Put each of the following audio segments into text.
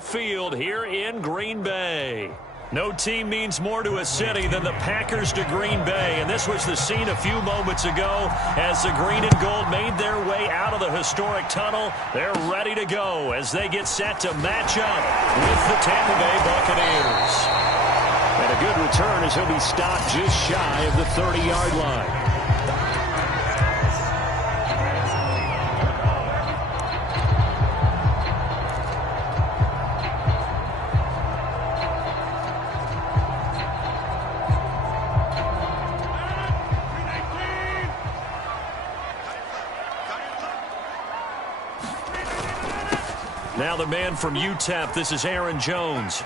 Lambeau Field here in Green Bay. No team means more to a city than the Packers to Green Bay, and this was the scene a few moments ago as the green and gold made their way out of the historic tunnel. They're ready to go as they get set to match up with the Tampa Bay Buccaneers. And a good return as he'll be stopped just shy of the 30-yard line. Now the man from UTEP, this is Aaron Jones.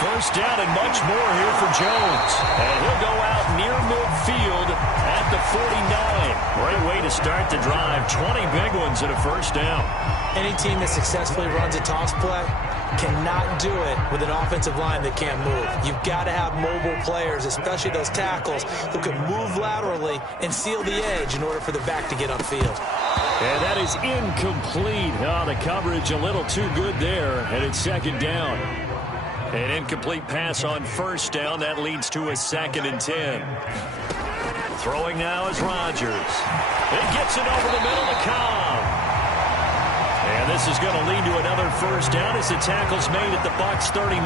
First down and much more here for Jones. And he'll go out near midfield at the 49. Great way to start the drive. 20 big ones and a first down. Any team that successfully runs a toss play cannot do it with an offensive line that can't move. You've got to have mobile players, especially those tackles, who can move laterally and seal the edge in order for the back to get upfield. And that is incomplete. Oh, the coverage a little too good there, and it's second down. An incomplete pass on first down. That leads to a 2nd and 10. Throwing now is Rodgers. He gets it over the middle to Cobb. And this is going to lead to another first down as the tackle's made at the Bucs 39.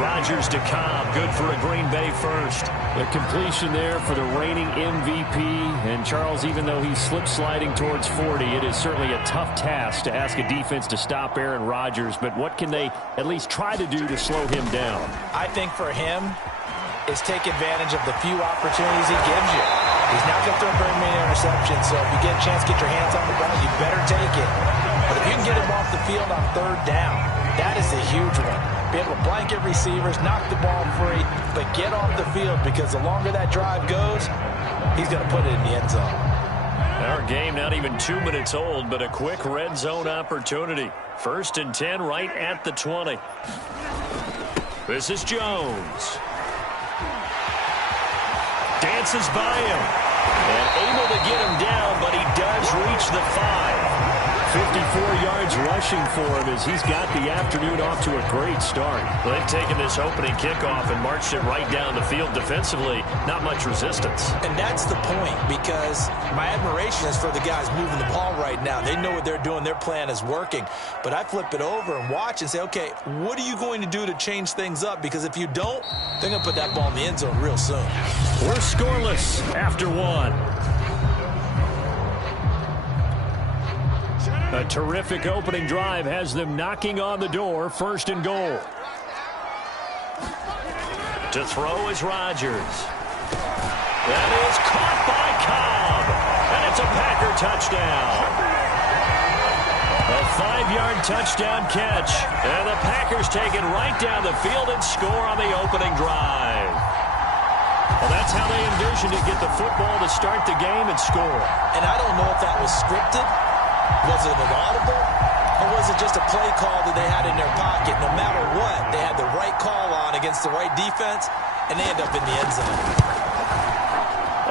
Rodgers to Cobb, good for a Green Bay first. The completion there for the reigning MVP. And Charles, even though he's slip-sliding towards 40, it is certainly a tough task to ask a defense to stop Aaron Rodgers. But what can they at least try to do to slow him down? I think for him is take advantage of the few opportunities he gives you. He's not going to throw very many interceptions, so if you get a chance to get your hands on the ball, you better take it. But if you can get him off the field on 3rd down, that is a huge one. Be able to blanket receivers, knock the ball free, but get off the field because the longer that drive goes, he's going to put it in the end zone. Our game not even 2 minutes old, but a quick red zone opportunity. 1st and 10 right at the 20. This is Jones. Dances by him. And able to get him down, but he does reach the 5. 54 yards rushing for him as he's got the afternoon off to a great start. Well, they've taken this opening kickoff and marched it right down the field defensively. Not much resistance. And that's the point, because my admiration is for the guys moving the ball right now. They know what they're doing. Their plan is working. But I flip it over and watch and say, okay, what are you going to do to change things up? Because if you don't, they're going to put that ball in the end zone real soon. We're scoreless after 1. A terrific opening drive has them knocking on the door. 1st and goal. To throw is Rodgers. That is caught by Cobb. And it's a Packer touchdown. A 5-yard touchdown catch. And the Packers take it right down the field and score on the opening drive. Well, that's how they envisioned it. Get the football to start the game and score. And I don't know if that was scripted. Was it an audible, or was it just a play call that they had in their pocket? No matter what, they had the right call on against the right defense, and they end up in the end zone.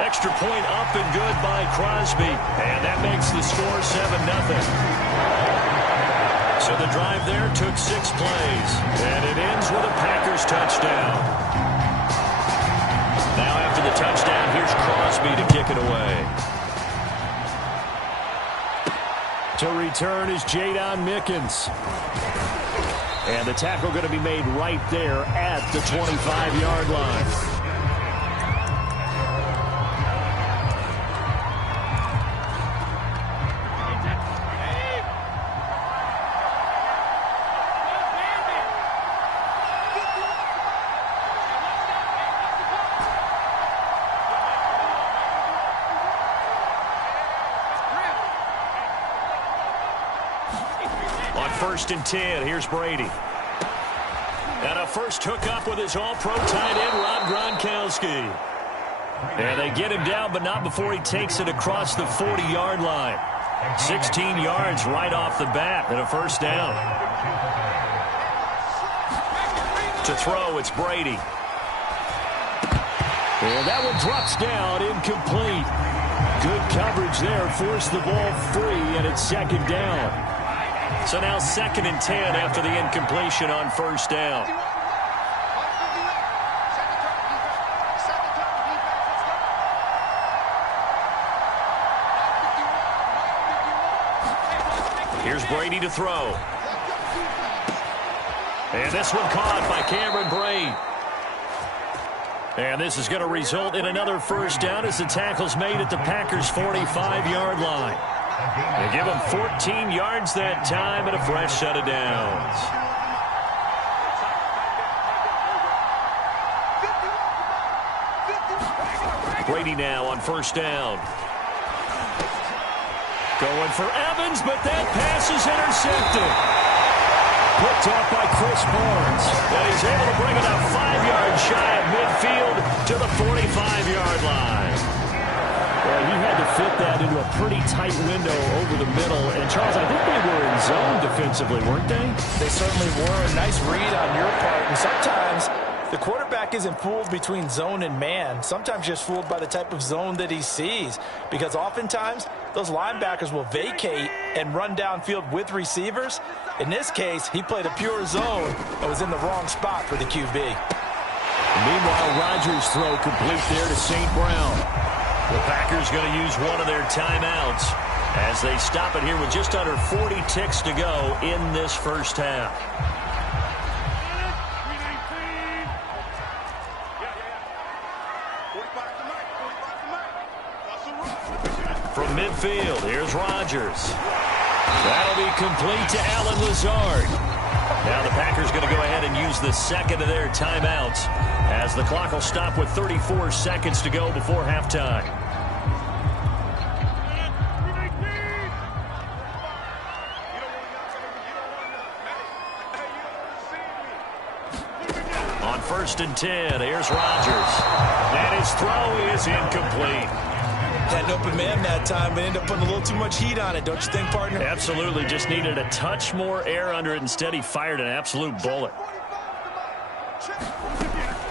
Extra point up and good by Crosby, and that makes the score 7-0. So the drive there took 6 plays, and it ends with a Packers touchdown. Now after the touchdown, here's Crosby to kick it away. To return is Jadon Mickens. And the tackle going to be made right there at the 25-yard line. On 1st and 10, here's Brady. And a first hookup with his all-pro tight end, Rob Gronkowski. And they get him down, but not before he takes it across the 40-yard line. 16 yards right off the bat and a first down. To throw, it's Brady. And that one drops down, incomplete. Good coverage there, forced the ball free, and it's 2nd down. So now 2nd and 10 after the incompletion on first down. Here's Brady to throw. And this one caught by Cameron Brate. And this is going to result in another first down as the tackle's made at the Packers' 45-yard line. They give them 14 yards that time and a fresh set of downs. Brady now on first down. Going for Evans, but that pass is intercepted. Picked off by Chris Barnes. And he's able to bring it up 5 yards shy of midfield to the 45-yard line. Well, he had to fit that into a pretty tight window over the middle. And, Charles, I think they were in zone defensively, weren't they? They certainly were. A nice read on your part. And sometimes the quarterback isn't fooled between zone and man. Sometimes just fooled by the type of zone that he sees. Because oftentimes, those linebackers will vacate and run downfield with receivers. In this case, he played a pure zone and was in the wrong spot for the QB. Meanwhile, Rodgers' throw complete there to St. Brown. The Packers going to use one of their timeouts as they stop it here with just under 40 ticks to go in this first half. From midfield, here's Rodgers. That'll be complete to Allen Lazard. Now the Packers going to go ahead and use the second of their timeouts as the clock will stop with 34 seconds to go before halftime. On 1st and 10, here's Rodgers. And his throw is incomplete. Had an open man that time, but ended up putting a little too much heat on it, don't you think, partner? Absolutely. Just needed a touch more air under it. Instead, he fired an absolute bullet.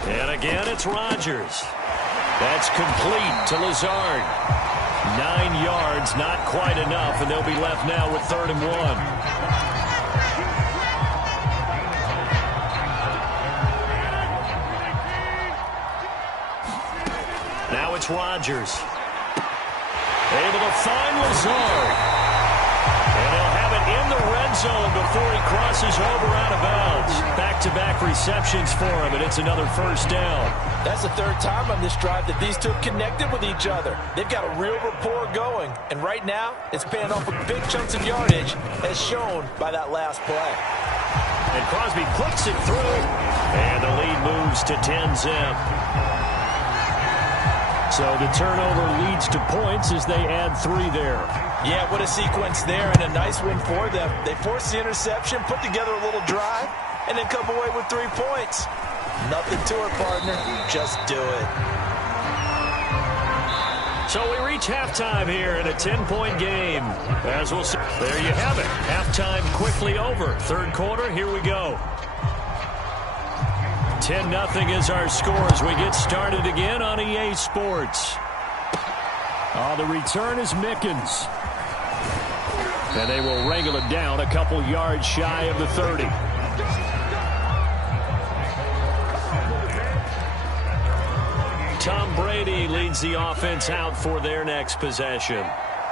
And again, it's Rodgers. That's complete to Lazard. 9 yards, not quite enough, and they'll be left now with 3rd and 1. Now it's Rodgers. Able to find Lazard. And they'll have it in the red zone before he crosses over out of bounds. Back-to-back receptions for him, and it's another first down. That's the 3rd time on this drive that these two have connected with each other. They've got a real rapport going, and right now it's paying off with big chunks of yardage, as shown by that last play. And Crosby puts it through, and the lead moves to 10-zip. So the turnover leads to points as they add 3 there. Yeah, what a sequence there, and a nice one for them. They forced the interception, put together a little drive, and then come away with 3 points. Nothing to it, partner. Just do it. So we reach halftime here in a 10-point game. As we'll see, there you have it. Halftime quickly over. 3rd quarter, here we go. 10-0 is our score as we get started again on EA Sports. The return is Mickens. And they will wrangle it down a couple yards shy of the 30. Tom Brady leads the offense out for their next possession.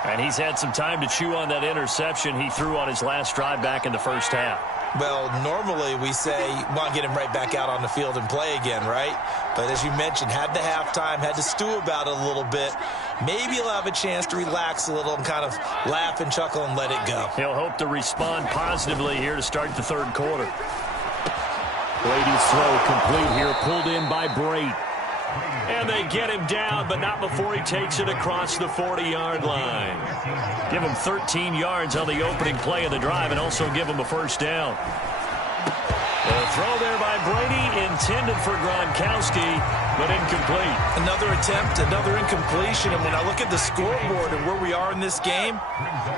And he's had some time to chew on that interception he threw on his last drive back in the first half. Well, normally we say, want to get him right back out on the field and play again, right? But as you mentioned, had the halftime, had to stew about it a little bit. Maybe he'll have a chance to relax a little and kind of laugh and chuckle and let it go. He'll hope to respond positively here to start the 3rd quarter. Brady's throw complete here, pulled in by Brate. And they get him down, but not before he takes it across the 40-yard line. Give him 13 yards on the opening play of the drive and also give him a first down. The throw there by Brady intended for Gronkowski, but incomplete. Another attempt, another incompletion. And when I look at the scoreboard and where we are in this game,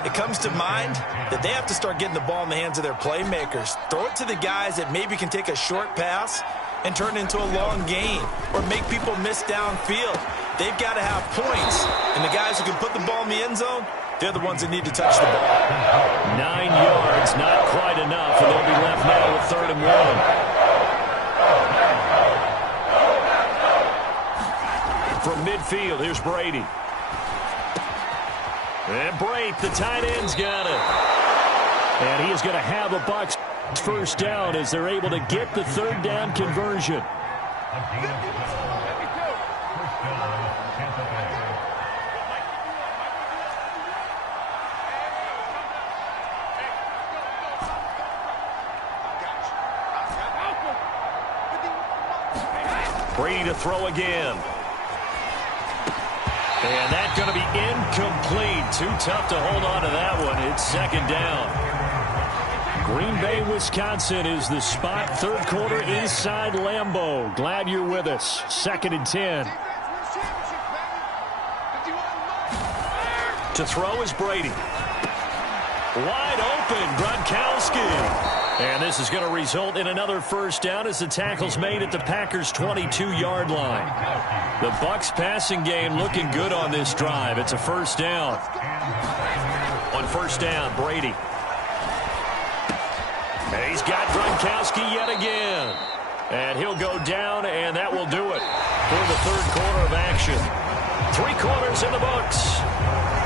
it comes to mind that they have to start getting the ball in the hands of their playmakers. Throw it to the guys that maybe can take a short pass and turn it into a long gain or make people miss downfield. They've got to have points. And the guys who can put the ball in the end zone, they're the ones that need to touch the ball. 9 yards yards, not quite enough, and they'll be left now with 3rd and 1. From midfield, here's Brady. And Brate, the tight end's got it. And he is going to have a Bucs first down as they're able to get the 3rd down conversion. Brady to throw again. And that's going to be incomplete. Too tough to hold on to that one. It's 2nd down. Green Bay, Wisconsin is the spot. 3rd quarter inside Lambeau. Glad you're with us. 2nd and 10. To throw is Brady. Wide open, Gronkowski. And this is going to result in another first down as the tackle's made at the Packers' 22-yard line. The Bucs passing game looking good on this drive. It's a first down. On first down, Brady. And he's got Gronkowski yet again. And he'll go down, and that will do it for the 3rd quarter of action. 3 quarters in the books.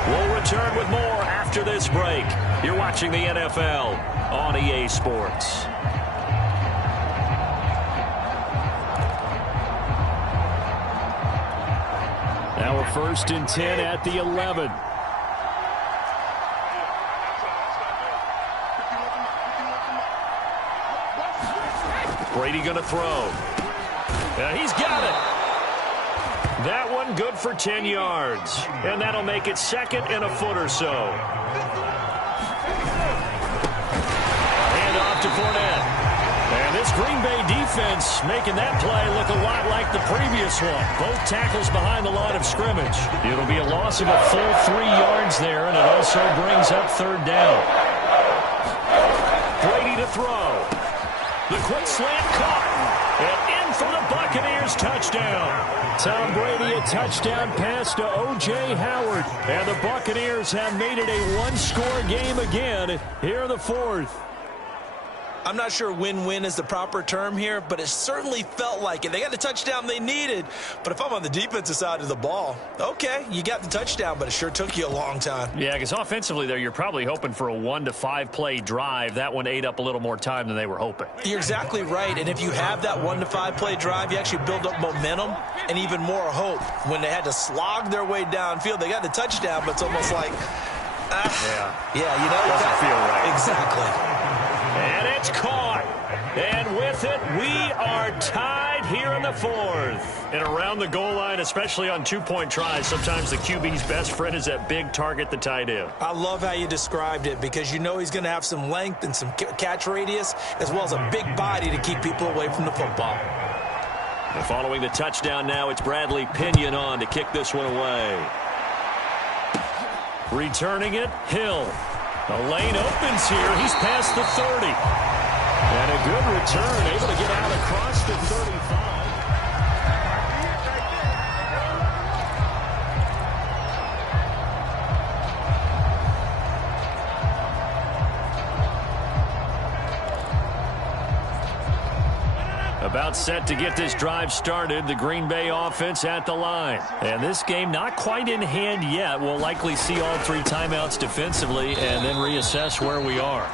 We'll return with more after this break. You're watching the NFL on EA Sports. Now we're 1st and 10 at the 11. Brady going to throw. And he's got it. That one good for 10 yards. And that'll make it 2nd and a foot or so. Hand off to Fournette. And this Green Bay defense making that play look a lot like the previous one. Both tackles behind the line of scrimmage. It'll be a loss of a full 3 yards there, and it also brings up 3rd down. Brady to throw. The quick slant caught. And in for the Buccaneers touchdown. Tom Brady, a touchdown pass to O.J. Howard. And the Buccaneers have made it a 1-score game again here in the 4th. I'm not sure win-win is the proper term here, but it certainly felt like it. They got the touchdown they needed. But if I'm on the defensive side of the ball, okay, you got the touchdown, but it sure took you a long time. Yeah, because offensively there, you're probably hoping for a 1 to 5 play drive. That one ate up a little more time than they were hoping. You're exactly right. And if you have that 1 to 5 play drive, you actually build up momentum and even more hope. When they had to slog their way downfield, they got the touchdown, but it's almost like, you know, doesn't feel right. Exactly. And it's caught. And with it, we are tied here in the 4th. And around the goal line, especially on 2-point tries, sometimes the QB's best friend is that big target, the tight end. I love how you described it because you know he's going to have some length and some catch radius as well as a big body to keep people away from the football. And following the touchdown now, it's Bradley Pinion on to kick this one away. Returning it, Hill. The lane opens here. He's past the 30. And a good return, able to get out across the 35. About set to get this drive started. The Green Bay offense at the line. And this game not quite in hand yet. We'll likely see all 3 timeouts defensively and then reassess where we are.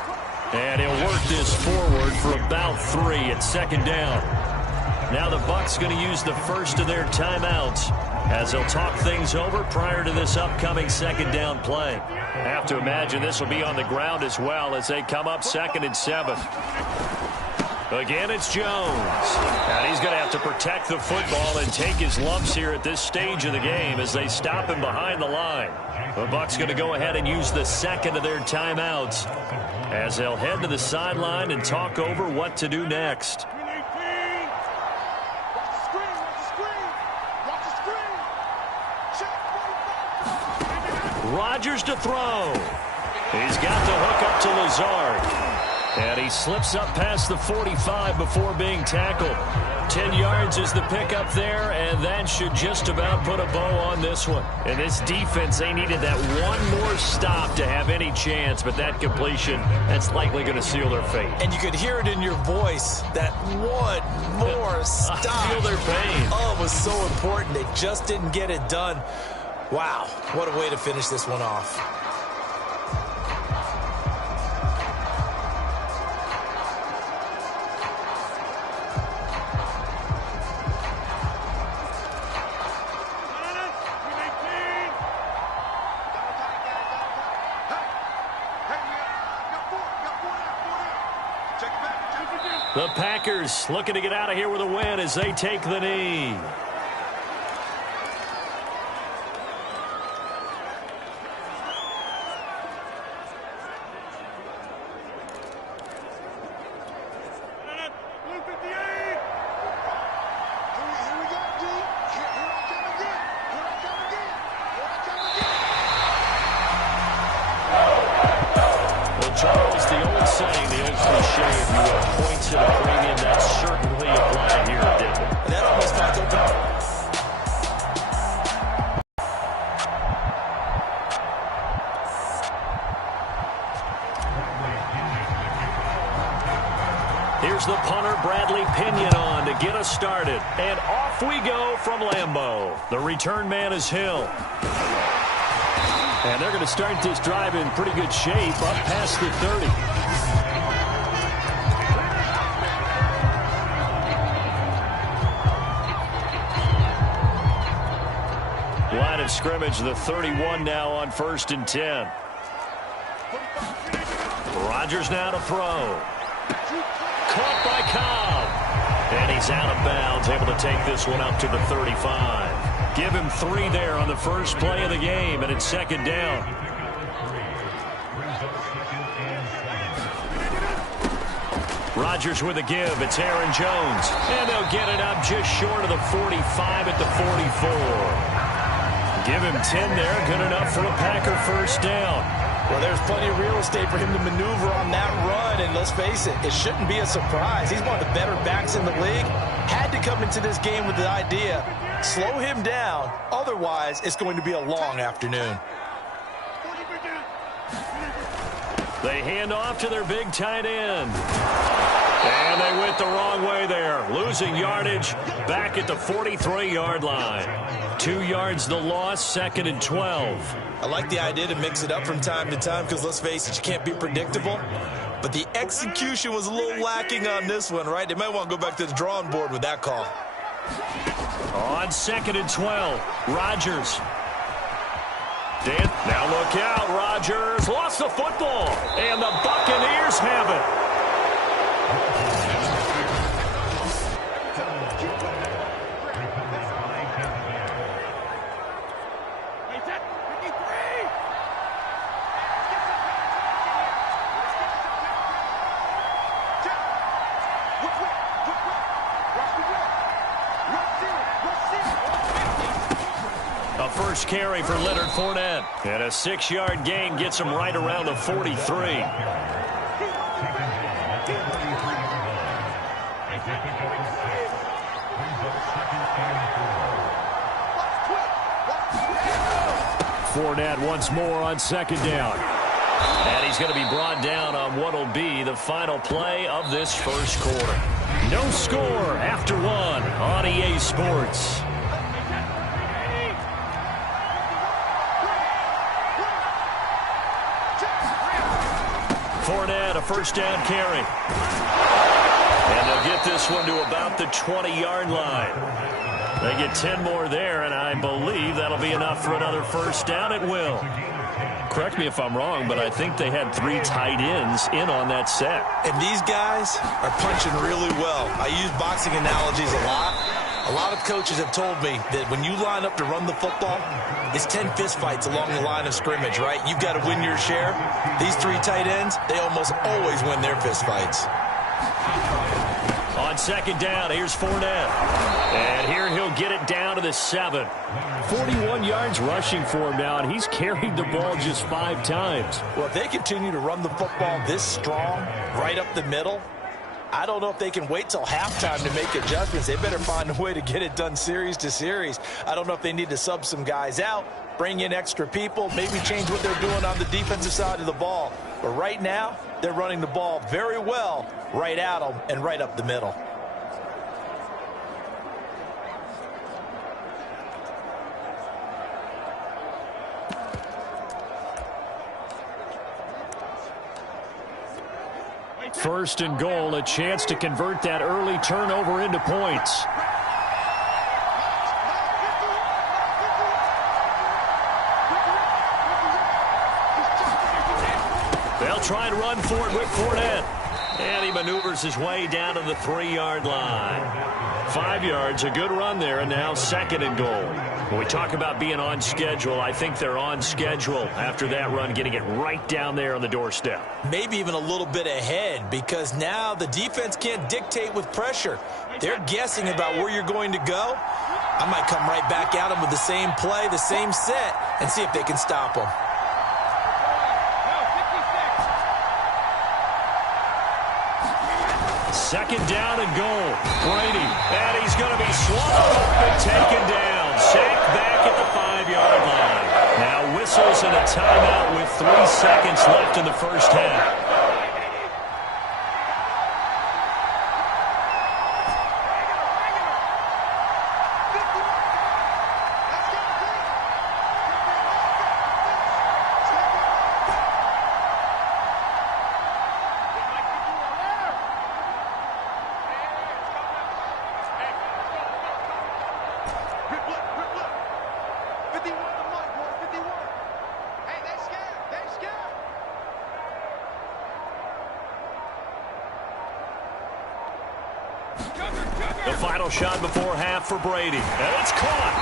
And he'll work this forward for about 3 at 2nd down. Now the Bucs going to use the first of their timeouts as they'll talk things over prior to this upcoming 2nd down play. I have to imagine this will be on the ground as well as they come up 2nd and 7. Again, it's Jones. And he's going to have to protect the football and take his lumps here at this stage of the game as they stop him behind the line. The Bucs going to go ahead and use the 2nd of their timeouts as they'll head to the sideline and talk over what to do next. Rodgers to throw. He's got the hook up to Lazard. And he slips up past the 45 before being tackled. 10 yards is the pickup there, and that should just about put a bow on this one. And this defense, they needed that one more stop to have any chance, but that completion, that's likely going to seal their fate. And you could hear it in your voice, that one more stop. I feel their pain. Oh, it was so important. They just didn't get it done. Wow, what a way to finish this one off. The Packers looking to get out of here with a win as they take the knee. Charles, the old saying, the old cliche, if you have points at a premium, that certainly applied here, didn't it? That almost knocked him down. Here's the punter, Bradley Pinion, on to get us started. And off we go from Lambeau. The return man is Hill. And they're going to start this drive in pretty good shape up past the 30. Line of scrimmage, the 31 now on 1st and 10. Rodgers now to throw. Caught by Cobb. And he's out of bounds, able to take this one up to the 35. Give him 3 there on the first play of the game, and it's 2nd down. Rodgers with a give. It's Aaron Jones. And they'll get it up just short of the 45 at the 44. Give him 10 there. Good enough for a Packer first down. Well, there's plenty of real estate for him to maneuver on that run, and let's face it, it shouldn't be a surprise. He's one of the better backs in the league. Had to come into this game with the idea, slow him down, otherwise it's going to be a long afternoon. They hand off to their big tight end. And they went the wrong way there. Losing yardage back at the 43-yard line. 2 yards the loss, 2nd and 12. I like the idea to mix it up from time to time because, let's face it, you can't be predictable. But the execution was a little lacking on this one, right? They might want to go back to the drawing board with that call. On 2nd and 12, Rodgers. Dan, now look out, Rodgers. Lost the football, and the Buccaneers have it. First carry for Leonard Fournette. And a 6-yard gain gets him right around the 43. Fournette once more on 2nd down. And he's going to be brought down on what will be the final play of this first quarter. No score after 1 on EA Sports. Fournette, a first down carry. And they'll get this one to about the 20-yard line. They get 10 more there, and I believe that'll be enough for another first down. It will. Correct me if I'm wrong, but I think they had 3 tight ends in on that set. And these guys are punching really well. I use boxing analogies a lot. A lot of coaches have told me that when you line up to run the football, it's 10 fistfights along the line of scrimmage, right? You've got to win your share. These 3 tight ends, they almost always win their fistfights. On On second down, here's Fournette. And here he'll get it down to the 7. 41 yards rushing for him now, and he's carried the ball just 5 times. Well, if they continue to run the football this strong, right up the middle, I don't know if they can wait till halftime to make adjustments. They better find a way to get it done series to series. I don't know if they need to sub some guys out, bring in extra people, maybe change what they're doing on the defensive side of the ball. But right now, they're running the ball very well right at them and right up the middle. First and goal, a chance to convert that early turnover into points. They'll try and run for it with Fournette. And he maneuvers his way down to the 3-yard line. 5 yards, a good run there, and now second and goal. When we talk about being on schedule, I think they're on schedule after that run, getting it right down there on the doorstep. Maybe even a little bit ahead, because now the defense can't dictate with pressure. They're guessing about where you're going to go. I might come right back at them with the same play, the same set, and see if they can stop them. Second down and goal. Brady, and he's going to be swallowed up and taken down. Sacked back at the 5-yard line. Now whistles and a timeout with 3 seconds left in the first half. The final shot before half for Brady. And it's caught.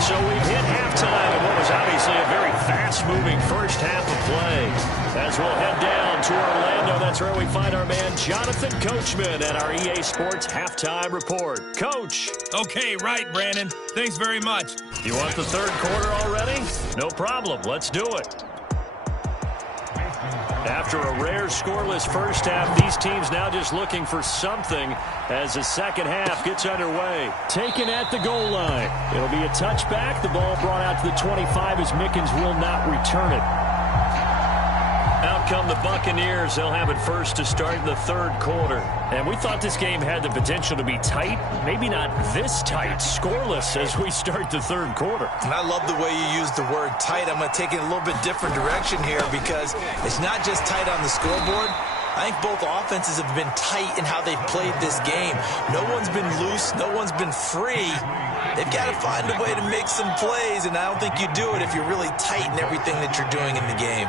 So we've hit halftime in what was obviously a very fast-moving first half of play. As we'll head down to Orlando, that's where we find our man Jonathan Coachman at our EA Sports Halftime Report. Coach. Okay, right, Brandon. Thanks very much. You want the third quarter already? No problem. Let's do it. After a rare scoreless first half, these teams now just looking for something as the second half gets underway. Taken at the goal line. It'll be a touchback. The ball brought out to the 25 as Mickens will not return it. Out come the Buccaneers. They'll have it first to start the third quarter. And we thought this game had the potential to be tight. Maybe not this tight. Scoreless as we start the third quarter. And I love the way you use the word tight. I'm going to take it in a little bit different direction here because it's not just tight on the scoreboard. I think both offenses have been tight in how they've played this game. No one's been loose. No one's been free. They've got to find a way to make some plays, and I don't think you do it if you're really tight in everything that you're doing in the game.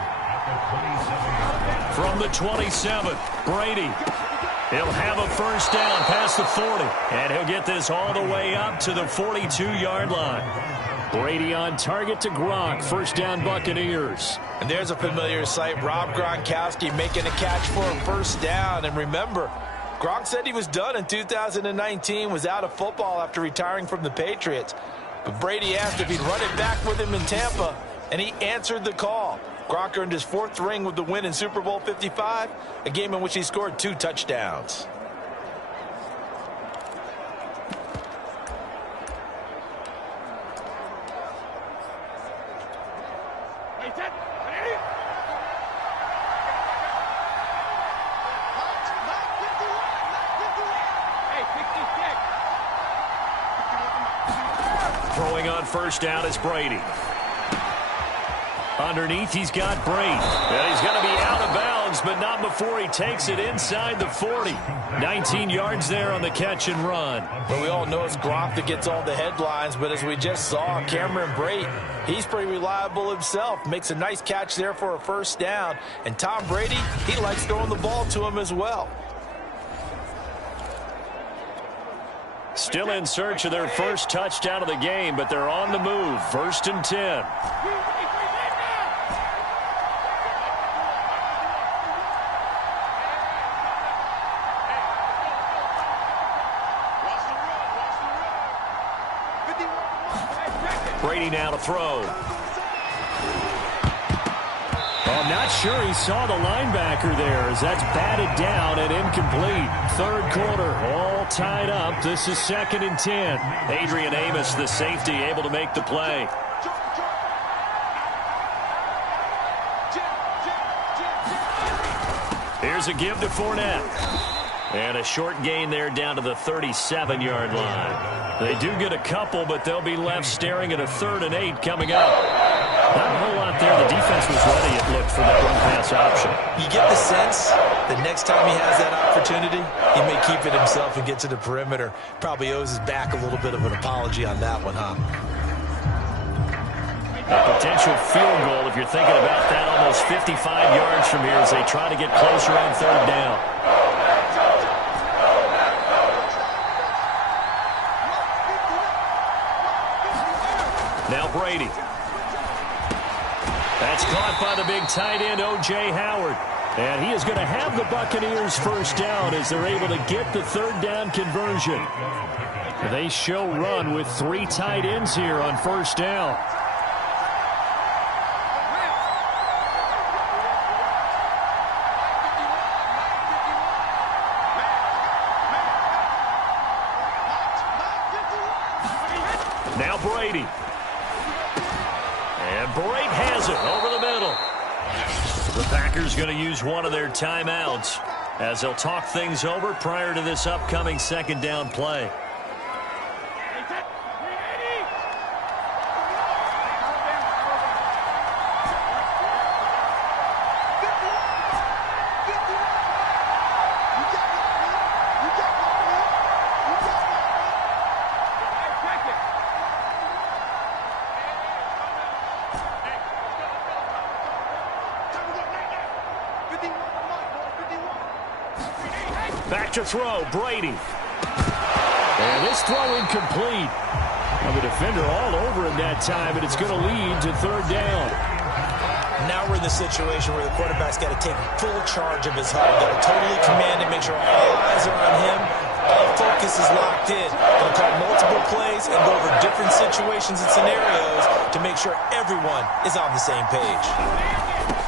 From the 27, Brady. He'll have a first down past the 40, and he'll get this all the way up to the 42-yard line. Brady on target to Gronk. First down, Buccaneers. And there's a familiar sight. Rob Gronkowski making a catch for a first down. And remember, Gronk said he was done in 2019, was out of football after retiring from the Patriots. But Brady asked if he'd run it back with him in Tampa, and he answered the call. Gronk earned his 4th ring with the win in Super Bowl 55, a game in which he scored 2 touchdowns. Throwing on first down is Brady. Underneath, he's got Brady. And he's going to be out of bounds, but not before he takes it inside the 40. 19 yards there on the catch and run. Well, we all know it's Gronk that gets all the headlines, but as we just saw, Cameron Brate, he's pretty reliable himself. Makes a nice catch there for a first down. And Tom Brady, he likes throwing the ball to him as well. Still in search of their first touchdown of the game, but they're on the move. 1st and 10. Brady now to throw. Well, I'm not sure he saw the linebacker there as that's batted down and incomplete. Third quarter, all tied up. This is 2nd and 10. Adrian Amos, the safety, able to make the play. Here's a give to Fournette. And a short gain there down to the 37-yard line. They do get a couple, but they'll be left staring at a 3rd and 8 coming up. Not a whole lot there. The defense was ready, it looked, for that run-pass option. You get the sense that next time he has that opportunity, he may keep it himself and get to the perimeter. Probably owes his back a little bit of an apology on that one, huh? A potential field goal, if you're thinking about that, almost 55 yards from here as they try to get closer on 3rd down. Now Brady. That's caught by the big tight end, O.J. Howard. And he is going to have the Buccaneers first down as they're able to get the 3rd down conversion. They show run with 3 tight ends here on 1st down. Now Brady. And Brate has it over the middle. The Packers going to use one of their timeouts as they'll talk things over prior to this upcoming 2nd down play. Back to throw, Brady. And this throw incomplete. Well, the defender all over him that time, and it's going to lead to 3rd down. Now we're in the situation where the quarterback's got to take full charge of his huddle. Got to totally command it, make sure all eyes are on him. All focus is locked in. Going to call multiple plays and go over different situations and scenarios to make sure everyone is on the same page.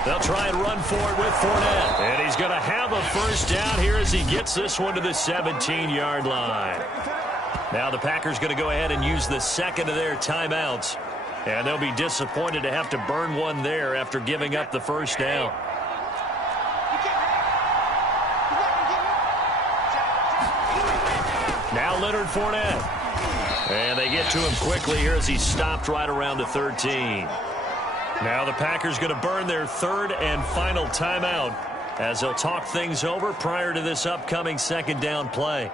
They'll try and run for it with Fournette. And he's going to have a first down here as he gets this one to the 17-yard line. Now the Packers going to go ahead and use the 2nd of their timeouts. And they'll be disappointed to have to burn one there after giving up the first down. Now Leonard Fournette. And they get to him quickly here as he's stopped right around the 13. Now the Packers going to burn their 3rd and final timeout as they'll talk things over prior to this upcoming 2nd down play.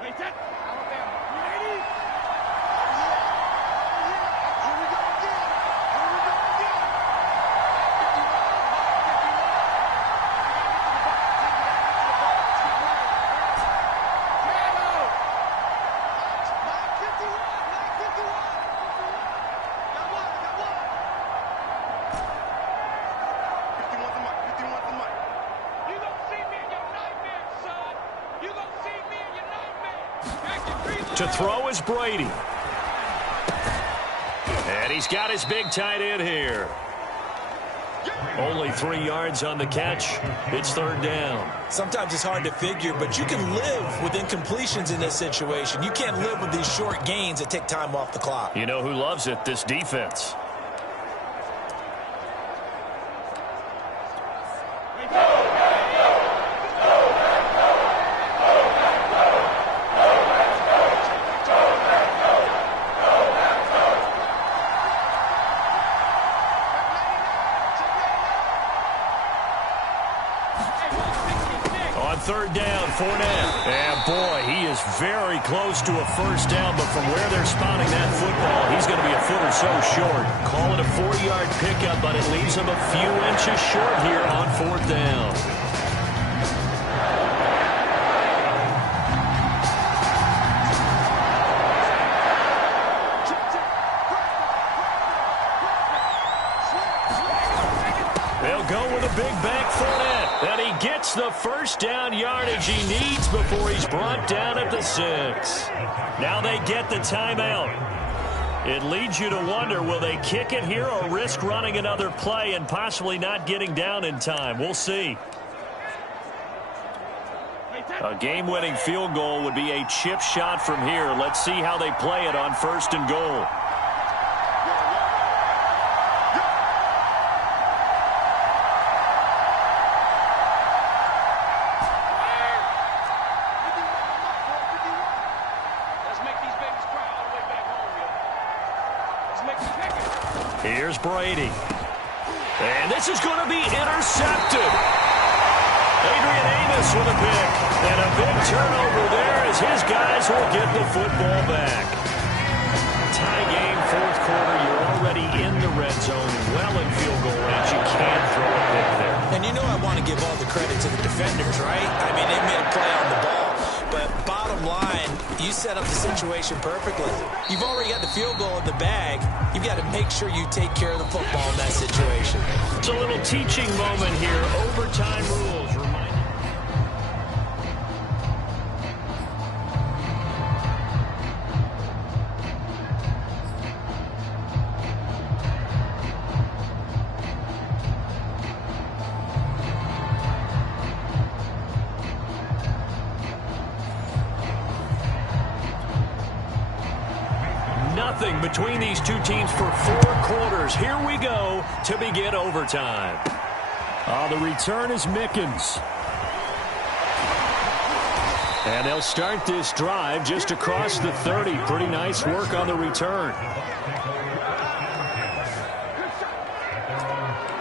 To throw is Brady. And he's got his big tight end here. Only 3 yards on the catch. It's 3rd down. Sometimes it's hard to figure, but you can live with incompletions in this situation. You can't live with these short gains that take time off the clock. You know who loves it? This defense. Third down, Fournette. And boy, he is very close to a first down, but from where they're spotting that football, he's going to be a foot or so short. Call it a 4-yard pickup, but it leaves him a few inches short here on 4th down. They'll go with a big back Fournette. And he gets the first down yardage he needs before he's brought down at the 6. Now they get the timeout. It leads you to wonder, will they kick it here or risk running another play and possibly not getting down in time? We'll see. A game-winning field goal would be a chip shot from here. Let's see how they play it on 1st and goal. Here's Brady. And this is going to be intercepted. Adrian Amos with a pick. And a big turnover there as his guys will get the football back. Tie game, 4th quarter. You're already in the red zone, well in field goal range. You can't throw a pick there. And you know I want to give all the credit to the defenders, right? I mean, they made a play on the ball. But bottom line, you set up the situation perfectly. You've already got the field goal in the bag. You've got to make sure you take care of the football in that situation. It's a little teaching moment here. Overtime rules. Nothing between these two teams for 4 quarters. Here we go to begin overtime. The return is Mickens. And they'll start this drive just across the 30. Pretty nice work on the return.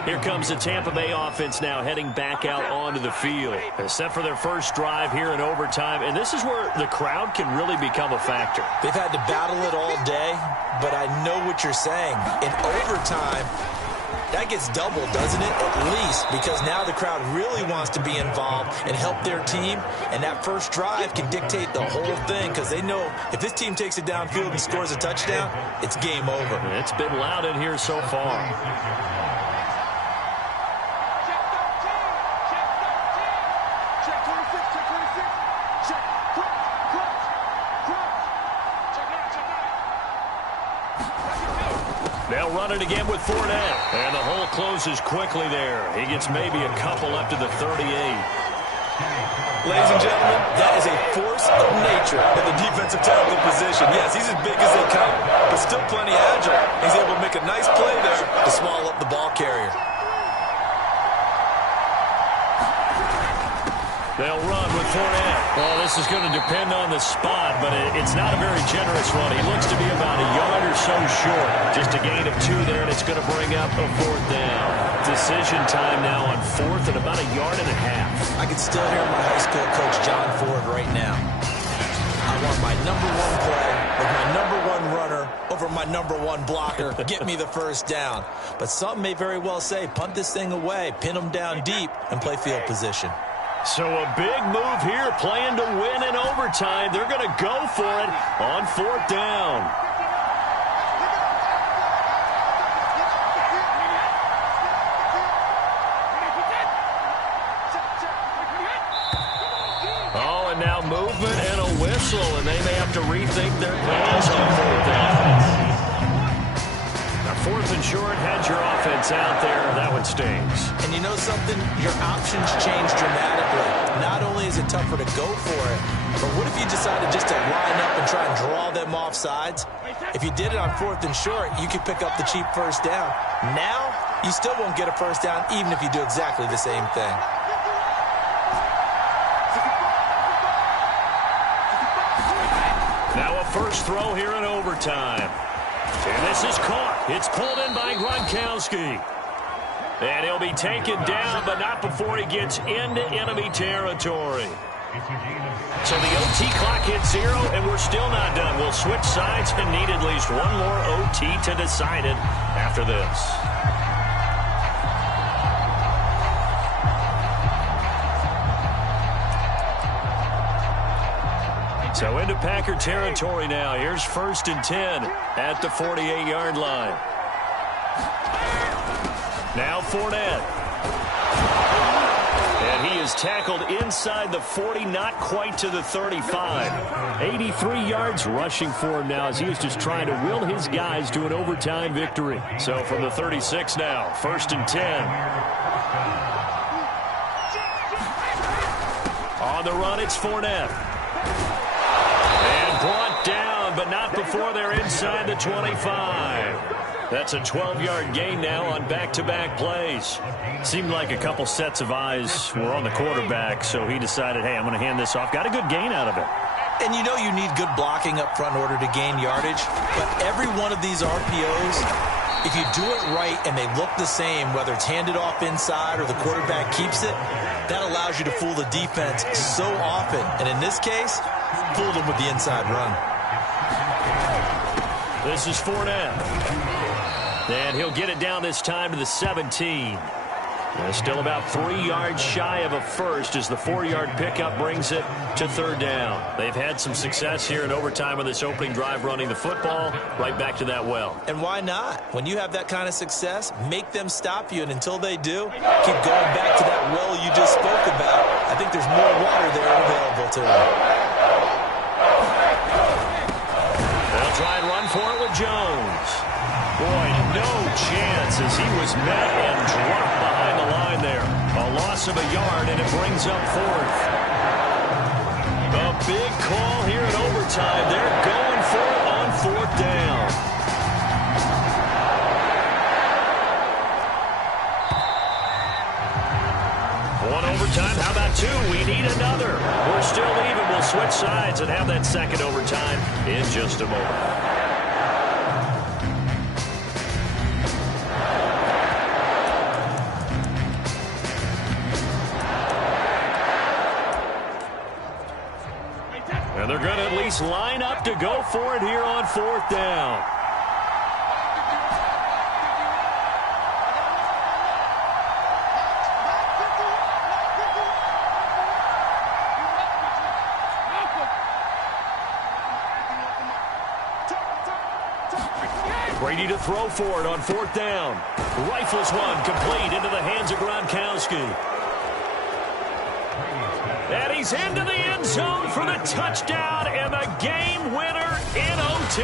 Here comes the Tampa Bay offense now heading back out onto the field. Set for their first drive here in overtime. And this is where the crowd can really become a factor. They've had to battle it all day, but I know what you're saying. In overtime, that gets doubled, doesn't it? At least, because now the crowd really wants to be involved and help their team. And that first drive can dictate the whole thing because they know if this team takes it downfield and scores a touchdown, it's game over. It's been loud in here so far. They'll run it again with Fournette. And the hole closes quickly there. He gets maybe a couple up to the 38. Ladies and gentlemen, that is a force of nature in the defensive tackle position. Yes, he's as big as they come, but still plenty agile. He's able to make a nice play there to swallow up the ball carrier. They'll run with Fournette. Well, this is going to depend on the spot, but it's not a very generous run. He looks to be about a yard or so short. Just a gain of 2 there, and it's going to bring up a 4th down. Decision time now on 4th and about a yard and a half. I can still hear my high school coach, John Ford, right now. I want my #1 play with my #1 runner over my #1 blocker. Get me the first down. But some may very well say, punt this thing away, pin them down deep, and play field position. So a big move here, playing to win in overtime. They're going to go for it on 4th down. Oh, and now movement and a whistle, and they may have to rethink their plans on 4th down. Now 4th and short, had your offense out there. That one stings. And you know something? Your options change dramatically. Not only is it tougher to go for it, but what if you decided just to line up and try and draw them off sides? If you did it on 4th and short, you could pick up the cheap first down. Now, you still won't get a first down even if you do exactly the same thing. Now a first throw here in overtime. And this is caught. It's pulled in by Gronkowski. And he'll be taken down, but not before he gets into enemy territory. So the OT clock hits 0, and we're still not done. We'll switch sides and need at least one more OT to decide it after this. So into Packer territory now. Here's 1st and 10 at the 48-yard line. Now Fournette. And he is tackled inside the 40, not quite to the 35. 83 yards rushing for him now as he is just trying to will his guys to an overtime victory. So from the 36 now, 1st and 10. On the run, it's Fournette. And brought down, but not before they're inside the 25. That's a 12-yard gain now on back-to-back plays. Seemed like a couple sets of eyes were on the quarterback, so he decided, hey, I'm going to hand this off. Got a good gain out of it. And you know you need good blocking up front in order to gain yardage, but every one of these RPOs, if you do it right and they look the same, whether it's handed off inside or the quarterback keeps it, that allows you to fool the defense so often. And in this case, fooled them with the inside run. This is Fournette. And he'll get it down this time to the 17. Still about 3 yards shy of a first as the 4-yard pickup brings it to 3rd down. They've had some success here in overtime on this opening drive running the football. Right back to that well. And why not? When you have that kind of success, make them stop you. And until they do, keep going back to that well you just spoke about. I think there's more water there available to them. They'll try and run for it with Jones. Boy, no chance as he was met and dropped behind the line there. A loss of a yard, and it brings up 4th. A big call here in overtime. They're going for it on 4th down. One overtime. How about 2? We need another. We're still even. We'll switch sides and have that second overtime in just a moment. And they're going to at least line up to go for it here on 4th down. Brady to throw for it on 4th down. Rifles one complete into the hands of Gronkowski. And he's into the end zone for the touchdown and the game winner in OT.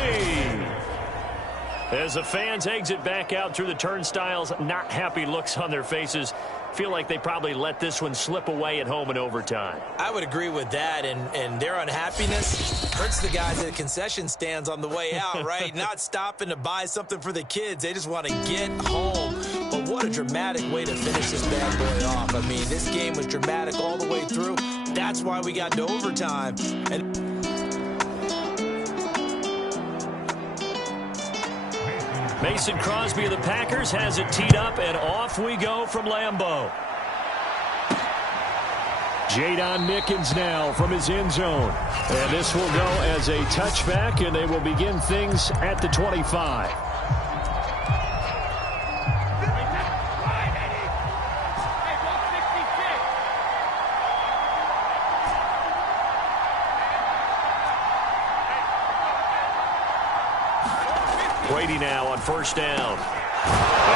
As the fans exit back out through the turnstiles, not happy looks on their faces. Feel like they probably let this one slip away at home in overtime. I would agree with that, and their unhappiness hurts the guys at the concession stands on the way out, right? Not stopping to buy something for the kids. They just want to get home. But what a dramatic way to finish this bad boy off. I mean, this game was dramatic all the way through. That's why we got to overtime. And Mason Crosby of the Packers has it teed up, and off we go from Lambeau. Jadon Mickens now from his end zone. And this will go as a touchback, and they will begin things at the 25. Brady now on 1st down.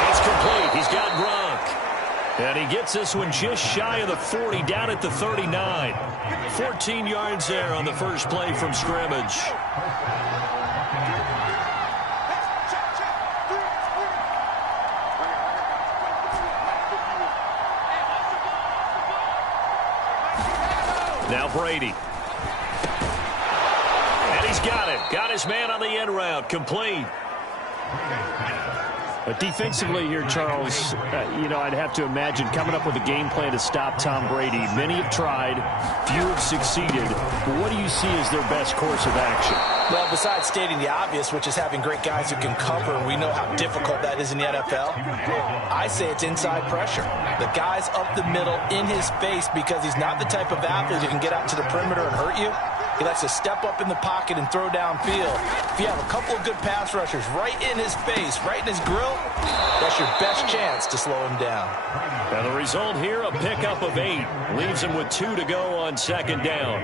It's complete. He's got Gronk. And he gets this one just shy of the 40, down at the 39. 14 yards there on the first play from scrimmage. Now Brady. And he's got it. Got his man on the end route. Complete. But defensively here, Charles, I'd have to imagine coming up with a game plan to stop Tom Brady. Many have tried, few have succeeded. But what do you see as their best course of action? Well, besides stating the obvious, which is having great guys who can cover, we know how difficult that is in the NFL. I say it's inside pressure. The guy's up the middle in his face because he's not the type of athlete who can get out to the perimeter and hurt you. He likes to step up in the pocket and throw downfield. If you have a couple of good pass rushers right in his face, right in his grill, that's your best chance to slow him down. And the result here, a pickup of 8. Leaves him with 2 to go on 2nd down.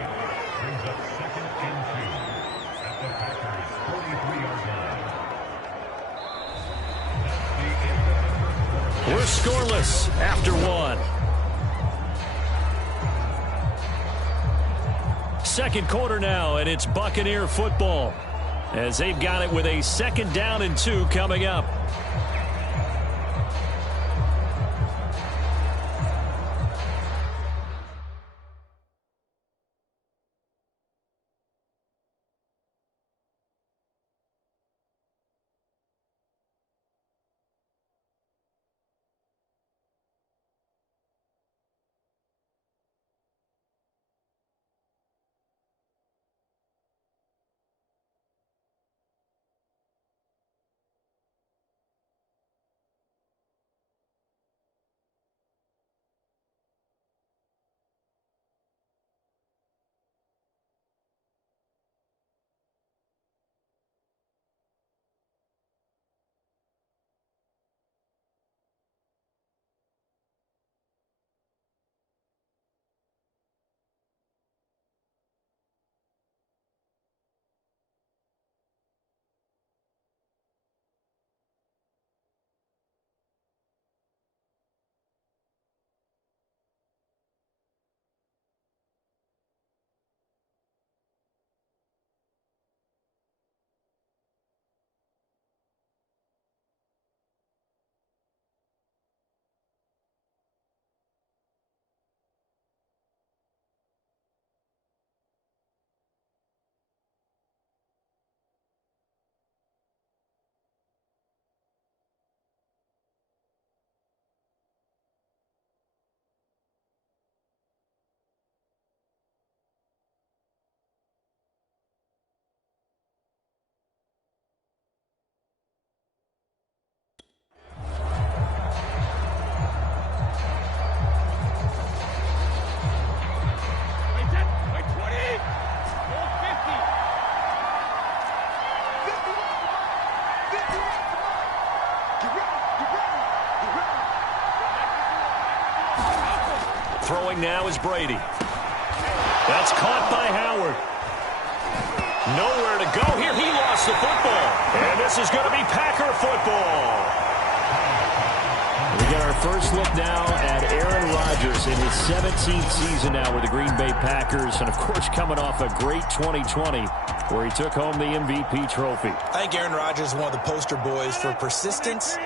We're scoreless after 1. second quarter now, and it's Buccaneer football as they've got it with a 2nd down and 2 coming up. Throwing now is Brady. That's caught by Howard. Nowhere to go here. He lost the football. And this is going to be Packer football. We get our first look now at Aaron Rodgers in his 17th season now with the Green Bay Packers. And, of course, coming off a great 2020 where he took home the MVP trophy. I think Aaron Rodgers is one of the poster boys for persistence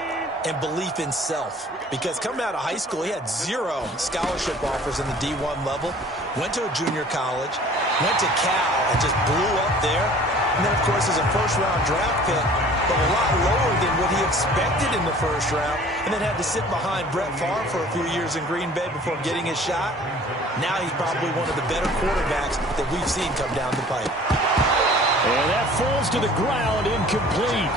and belief in self. Because coming out of high school, he had 0 scholarship offers in the D1 level. Went to a junior college, went to Cal, and just blew up there. And then, of course, as a first-round draft pick, but a lot lower than what he expected in the first round, and then had to sit behind Brett Favre for a few years in Green Bay before getting his shot. Now he's probably one of the better quarterbacks that we've seen come down the pipe. And that falls to the ground, incomplete.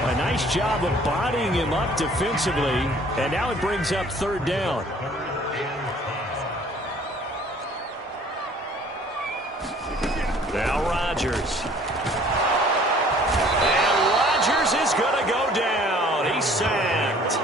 A nice job of bodying him up defensively, and now it brings up 3rd down. Now Rodgers. And Rodgers is going to go down. He's sacked.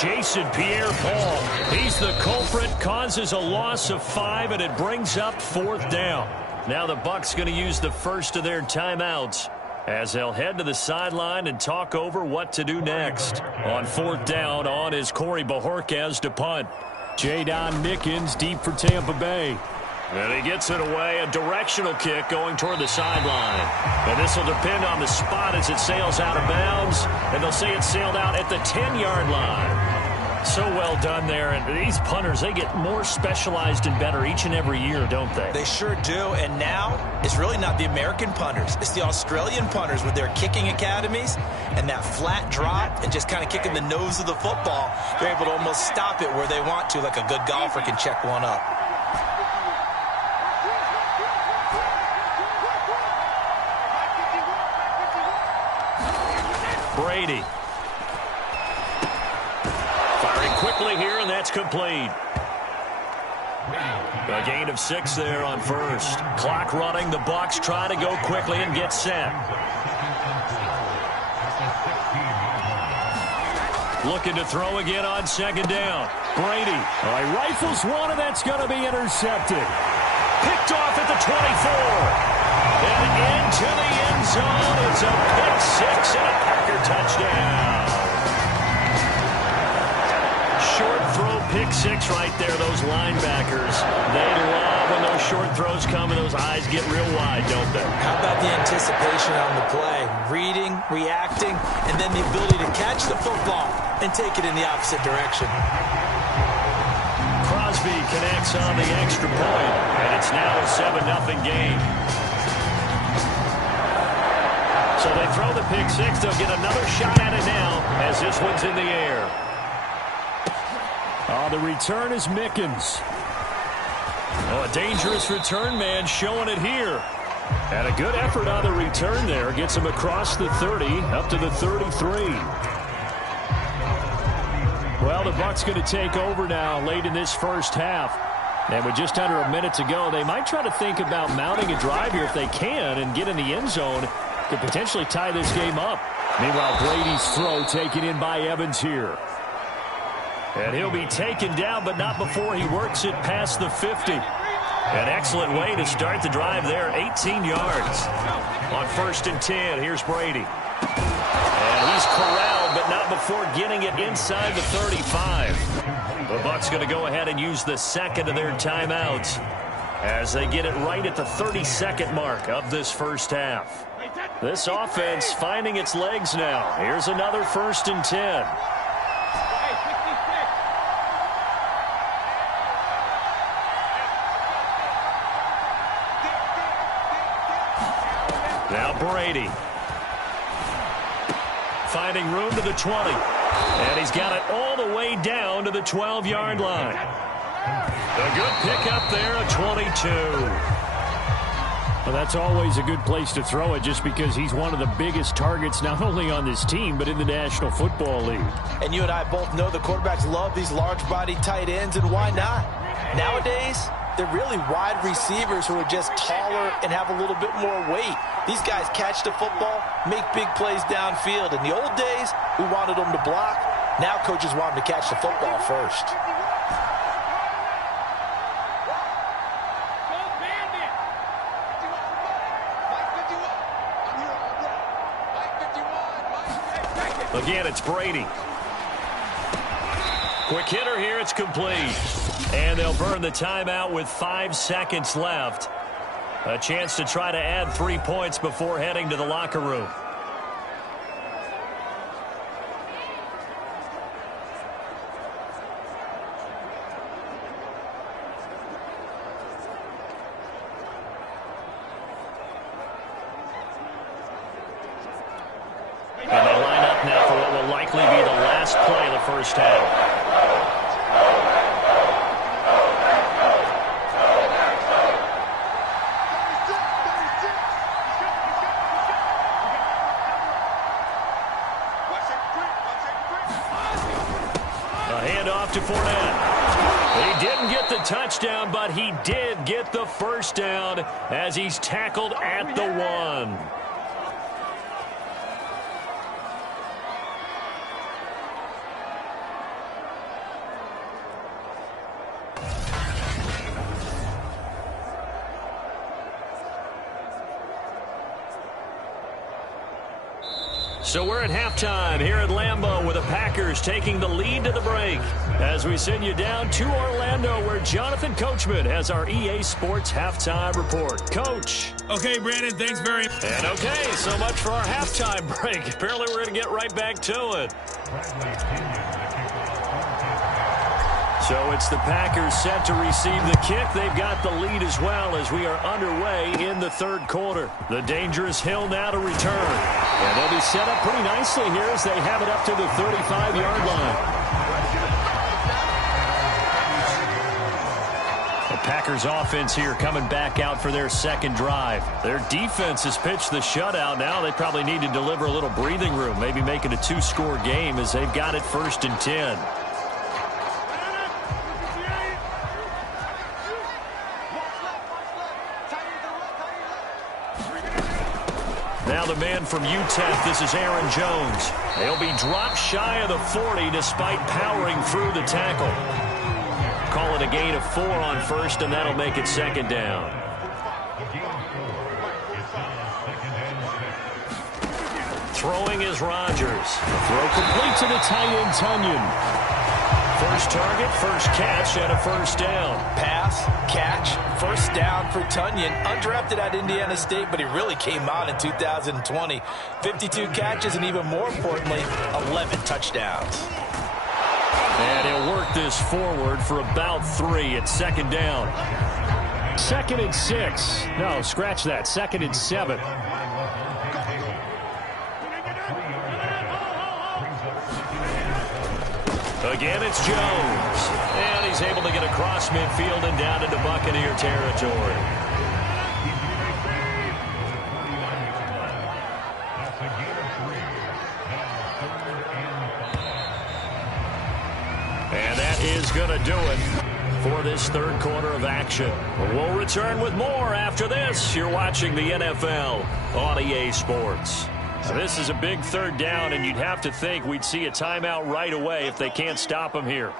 Jason Pierre-Paul, he's the culprit, causes a loss of 5, and it brings up 4th down. Now the Bucs going to use the first of their timeouts as they'll head to the sideline and talk over what to do next. On 4th down, on is Corey Bojorquez to punt. Jadon Mickens deep for Tampa Bay. And he gets it away, a directional kick going toward the sideline. And this will depend on the spot as it sails out of bounds. And they'll say it sailed out at the 10-yard line. So well done there. And these punters, they get more specialized and better each and every year, don't they? They sure do. And now it's really not the American punters. It's the Australian punters with their kicking academies and that flat drop and just kind of kicking the nose of the football. They're able to almost stop it where they want to, like a good golfer can check one up. Brady. Firing quickly here, and that's complete. A gain of 6 there on first. Clock running. The Bucs try to go quickly and get set. Looking to throw again on 2nd down. Brady. All right, rifles one, and that's going to be intercepted. Picked off at the 24. And into the end zone. It's a pick 6 and a Packer touchdown. Short throw, pick 6 right there. Those linebackers, they love when those short throws come and those eyes get real wide, don't they? How about the anticipation on the play? Reading, reacting, and then the ability to catch the football and take it in the opposite direction. Crosby connects on the extra point, and it's now a 7-0 game. So they throw the pick six. They'll get another shot at it now as this one's in the air. The return is Mickens. A dangerous return man showing it here. And a good effort on the return there. Gets him across the 30, up to the 33. Well, the Bucs going to take over now late in this first half. And with just under a minute to go, they might try to think about mounting a drive here if they can and get in the end zone. Could potentially tie this game up. Meanwhile, Brady's throw taken in by Evans here. And he'll be taken down, but not before he works it past the 50. An excellent way to start the drive there, 18 yards. On 1st and 10, here's Brady. And he's corralled, but not before getting it inside the 35. The Bucs going to go ahead and use the second of their timeouts as they get it right at the 32nd mark of this first half. This offense finding its legs now. Here's another 1st and 10. Now Brady. Finding room to the 20. And he's got it all the way down to the 12-yard line. A good pickup there, a 22. Well, that's always a good place to throw it just because he's one of the biggest targets not only on this team but in the National Football League. And you and I both know the quarterbacks love these large-bodied tight ends, and why not? Nowadays, they're really wide receivers who are just taller and have a little bit more weight. These guys catch the football, make big plays downfield. In the old days, we wanted them to block. Now coaches want them to catch the football first. Again, it's Brady. Quick hitter here, it's complete. And they'll burn the timeout with 5 seconds left. A chance to try to add 3 points before heading to the locker room. And they line up now for what will likely be the last play of the first half. To Fournette. He didn't get the touchdown, but he did get the first down as he's tackled at the 1. So we're at halftime here at Lambeau with the Packers taking the lead to the break as we send you down to Orlando where Jonathan Coachman has our EA Sports halftime report. Coach. Okay, Brandon, thanks very much. And okay, so much for our halftime break. Apparently we're going to get right back to it. So it's the Packers set to receive the kick. They've got the lead as well as we are underway in the third quarter. The dangerous Hill now to return. And they'll be set up pretty nicely here as they have it up to the 35-yard line. The Packers offense here coming back out for their second drive. Their defense has pitched the shutout. Now they probably need to deliver a little breathing room, maybe make it a 2-score game as they've got it 1st and 10. Now the man from UTEP, this is Aaron Jones. He'll be dropped shy of the 40 despite powering through the tackle. Call it a gain of 4 on 1st, and that'll make it 2nd down. Throwing is Rodgers. Throw complete to the tight end, Tunyon. First target, first catch, and a first down. Pass, catch, first down for Tunyon. Undrafted at Indiana State, but he really came out in 2020. 52 catches, and even more importantly, 11 touchdowns. And he'll work this forward for about 3 at second down. 2nd and 6. No, scratch that. 2nd and 7. Again, it's Jones. And he's able to get across midfield and down into Buccaneer territory. And that is going to do it for this third quarter of action. We'll return with more after this. You're watching the NFL on EA Sports. So this is a big third down, and you'd have to think we'd see a timeout right away if they can't stop him here.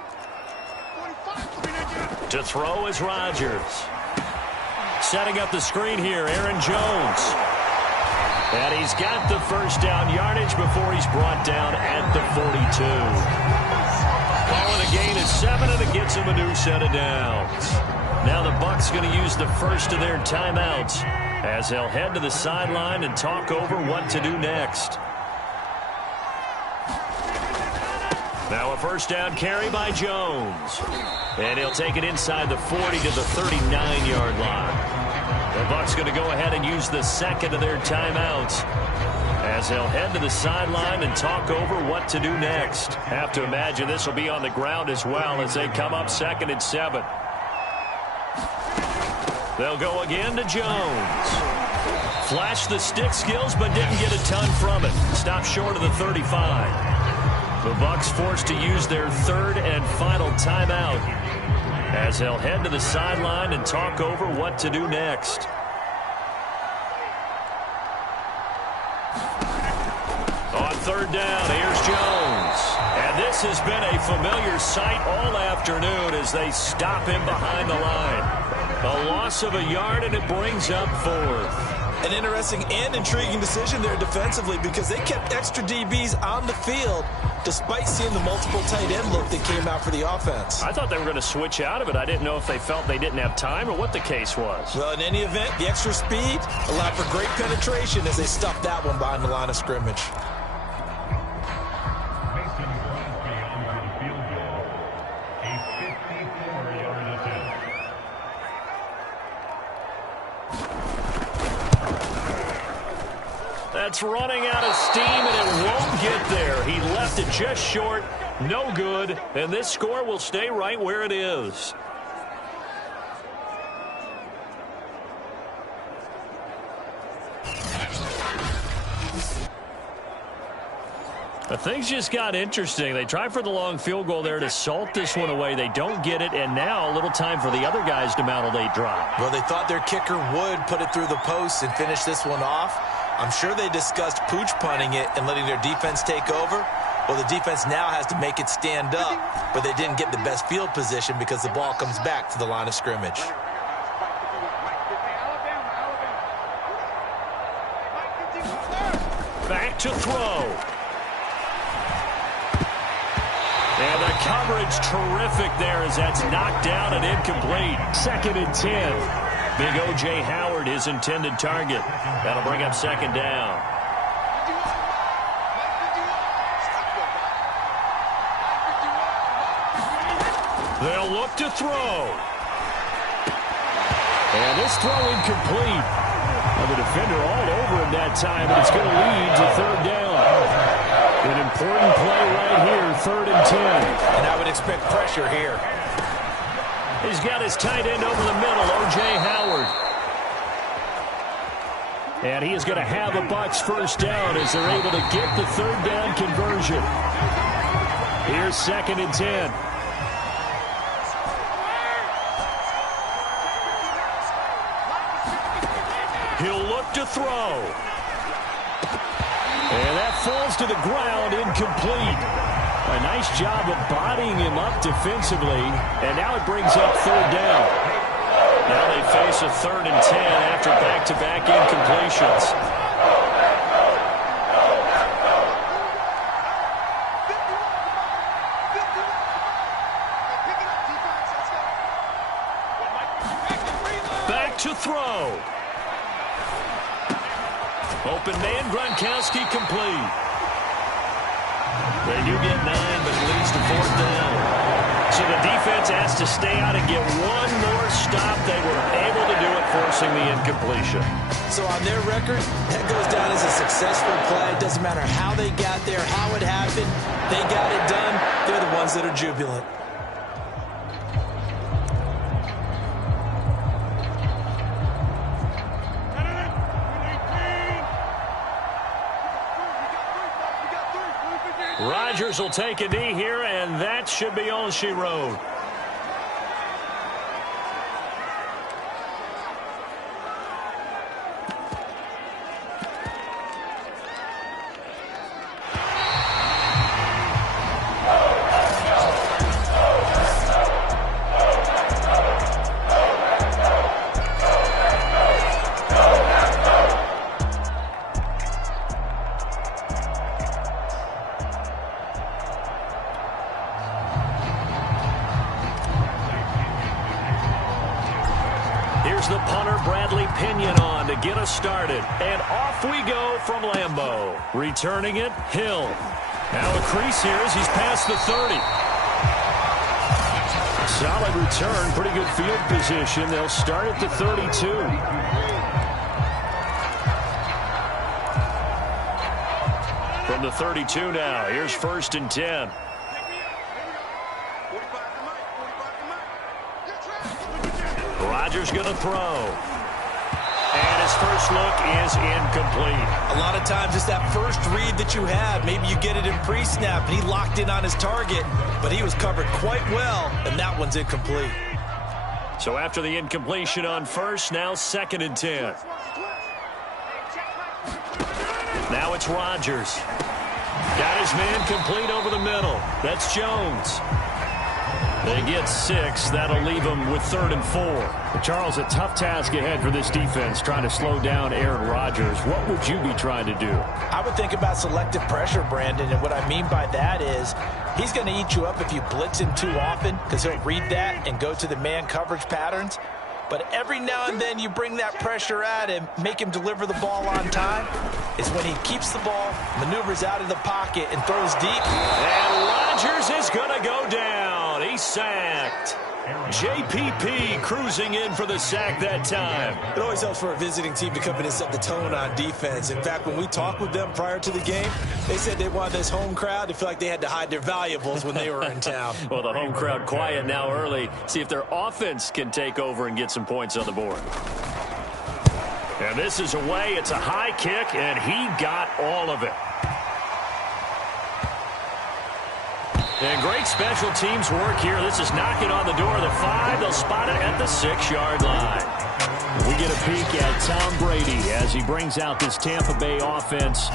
To throw is Rodgers. Setting up the screen here, Aaron Jones. And he's got the first down yardage before he's brought down at the 42. Calling a gain of 7, and it gets him a new set of downs. Now the Bucs going to use the first of their timeouts as they'll head to the sideline and talk over what to do next. Now a first down carry by Jones. And he'll take it inside the 40 to the 39-yard line. The Bucs going to go ahead and use the second of their timeouts as they'll head to the sideline and talk over what to do next. Have to imagine this will be on the ground as well as they come up 2nd and 7. They'll go again to Jones. Flashed the stick skills, but didn't get a ton from it. Stopped short of the 35. The Bucs forced to use their third and final timeout as they'll head to the sideline and talk over what to do next. On third down, here's Jones. And this has been a familiar sight all afternoon as they stop him behind the line. A loss of a yard, and it brings up 4th. An interesting and intriguing decision there defensively because they kept extra DBs on the field despite seeing the multiple tight end look that came out for the offense. I thought they were going to switch out of it. I didn't know if they felt they didn't have time or what the case was. Well, in any event, the extra speed allowed for great penetration as they stuffed that one behind the line of scrimmage. That's running out of steam, and it won't get there. He left it just short. No good. And this score will stay right where it is. But things just got interesting. They try for the long field goal there to salt this one away. They don't get it, and now a little time for the other guys to mount a late drop. Well, they thought their kicker would put it through the post and finish this one off. I'm sure they discussed pooch punting it and letting their defense take over. Well, the defense now has to make it stand up, but they didn't get the best field position because the ball comes back to the line of scrimmage. Back to throw. And the coverage terrific there as that's knocked down and incomplete. 2nd and 10. Big O.J. Howard, his intended target. That'll bring up 2nd down. They'll look to throw. And this throw incomplete. And the defender all over him that time, and it's going to lead to 3rd down. An important play right here, 3rd and 10. And I would expect pressure here. He's got his tight end over the middle, O.J. Howard. And he is going to have a Bucs first down as they're able to get the 3rd down conversion. Here's 2nd and 10. He'll look to throw. And that falls to the ground, incomplete. A nice job of bodying him up defensively, and now it brings up 3rd down. Now they face a 3rd and 10 after back-to-back incompletions. throw. Open man, Gronkowski complete. They do get 9, but it leads to 4th down. So the defense has to stay out and get one more stop. They were able to do it, forcing the incompletion. So on their record, that goes down as a successful play. It doesn't matter how they got there, how it happened. They got it done. They're the ones that are jubilant. Rodgers will take a knee here, and that should be all she wrote. Started, and off we go from Lambeau. Returning it, Hill. Now a crease here as he's past the 30. Solid return, pretty good field position. They'll start at the 32. From the 32 now, here's 1st and 10. Rodgers going to throw. And his first look is incomplete. A lot of times it's that first read that you have. Maybe you get it in pre-snap, and he locked in on his target, but he was covered quite well, and that one's incomplete. So after the incompletion on 1st, now 2nd and 10. Now it's Rodgers. Got his man complete over the middle. That's Jones. They get 6. That'll leave them with 3rd and 4. Well, Charles, a tough task ahead for this defense, trying to slow down Aaron Rodgers. What would you be trying to do? I would think about selective pressure, Brandon, and what I mean by that is he's going to eat you up if you blitz him too often, because he'll read that and go to the man coverage patterns. But every now and then you bring that pressure at him, make him deliver the ball on time. It's when he keeps the ball, maneuvers out of the pocket, and throws deep. And Rodgers is going to go down. He's sacked. JPP cruising in for the sack that time. It always helps for a visiting team to come in and set the tone on defense. In fact, when we talked with them prior to the game, they said they wanted this home crowd to feel like they had to hide their valuables when they were in town. Well, the home crowd quiet now early. See if their offense can take over and get some points on the board. And this is away. It's a high kick, and he got all of it. And great special teams work here. This is knocking on the door of the 5. They'll spot it at the 6-yard line. We get a peek at Tom Brady as he brings out this Tampa Bay offense.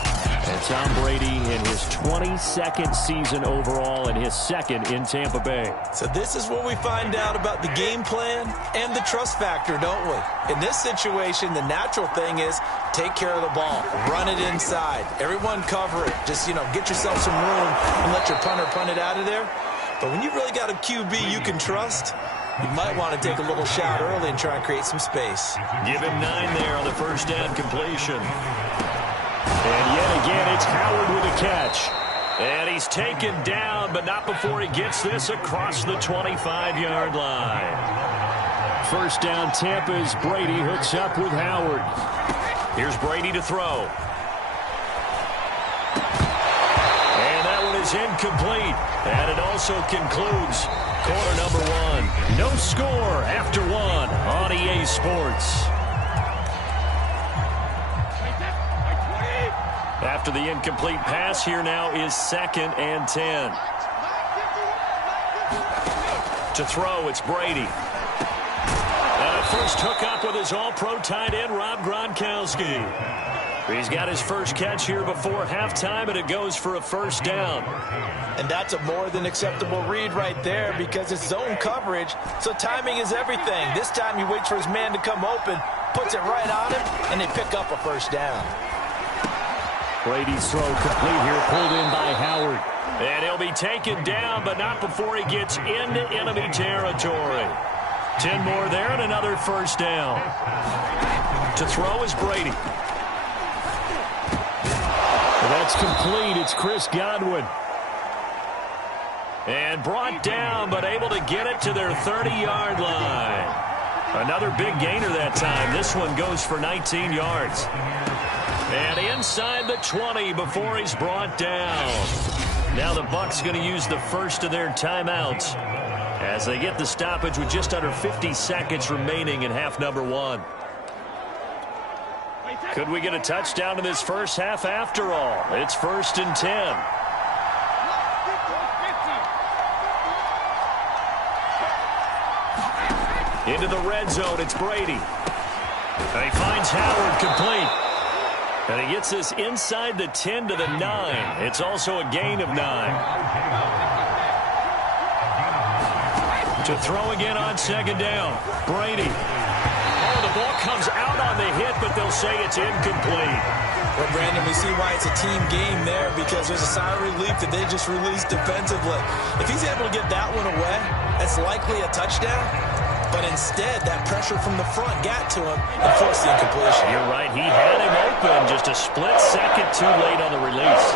And Tom Brady in his 22nd season overall and his 2nd in Tampa Bay. So this is where we find out about the game plan and the trust factor, don't we? In this situation, the natural thing is take care of the ball. Run it inside. Everyone cover it. Just, get yourself some room and let your punter punt it out of there. But when you've really got a QB you can trust, you might want to take a little shot early and try and create some space. Give him 9 there on the first down completion. And yet again, it's Howard with a catch. And he's taken down, but not before he gets this across the 25-yard line. First down, Tampa's Brady hooks up with Howard. Here's Brady to throw. And that one is incomplete. And it also concludes quarter number 1. No score after 1 on EA Sports. After the incomplete pass, here now is 2nd and 10. To throw, it's Brady. And a first hookup with his all-pro tight end, Rob Gronkowski. He's got his first catch here before halftime, and it goes for a first down. And that's a more than acceptable read right there because it's zone coverage, so timing is everything. This time he waits for his man to come open, puts it right on him, and they pick up a first down. Brady's throw complete here, pulled in by Howard. And he'll be taken down, but not before he gets into enemy territory. 10 more there and another first down. To throw is Brady. That's complete. It's Chris Godwin. And brought down, but able to get it to their 30-yard line. Another big gainer that time. This one goes for 19 yards. And inside the 20 before he's brought down. Now the Bucs going to use the first of their timeouts as they get the stoppage with just under 50 seconds remaining in half number 1. Could we get a touchdown in this first half after all? It's 1st and 10. Into the red zone, it's Brady. And he finds Howard complete. And he gets this inside the 10 to the 9. It's also a gain of 9. To throw again on 2nd down. Brady. Oh, the ball comes out on the hit, but they'll say it's incomplete. Well, Brandon, we see why it's a team game there, because there's a sigh of relief that they just released defensively. If he's able to get that one away, that's likely a touchdown. But instead, that pressure from the front got to him and forced the incompletion. You're right. He had him open, just a split second too late on the release.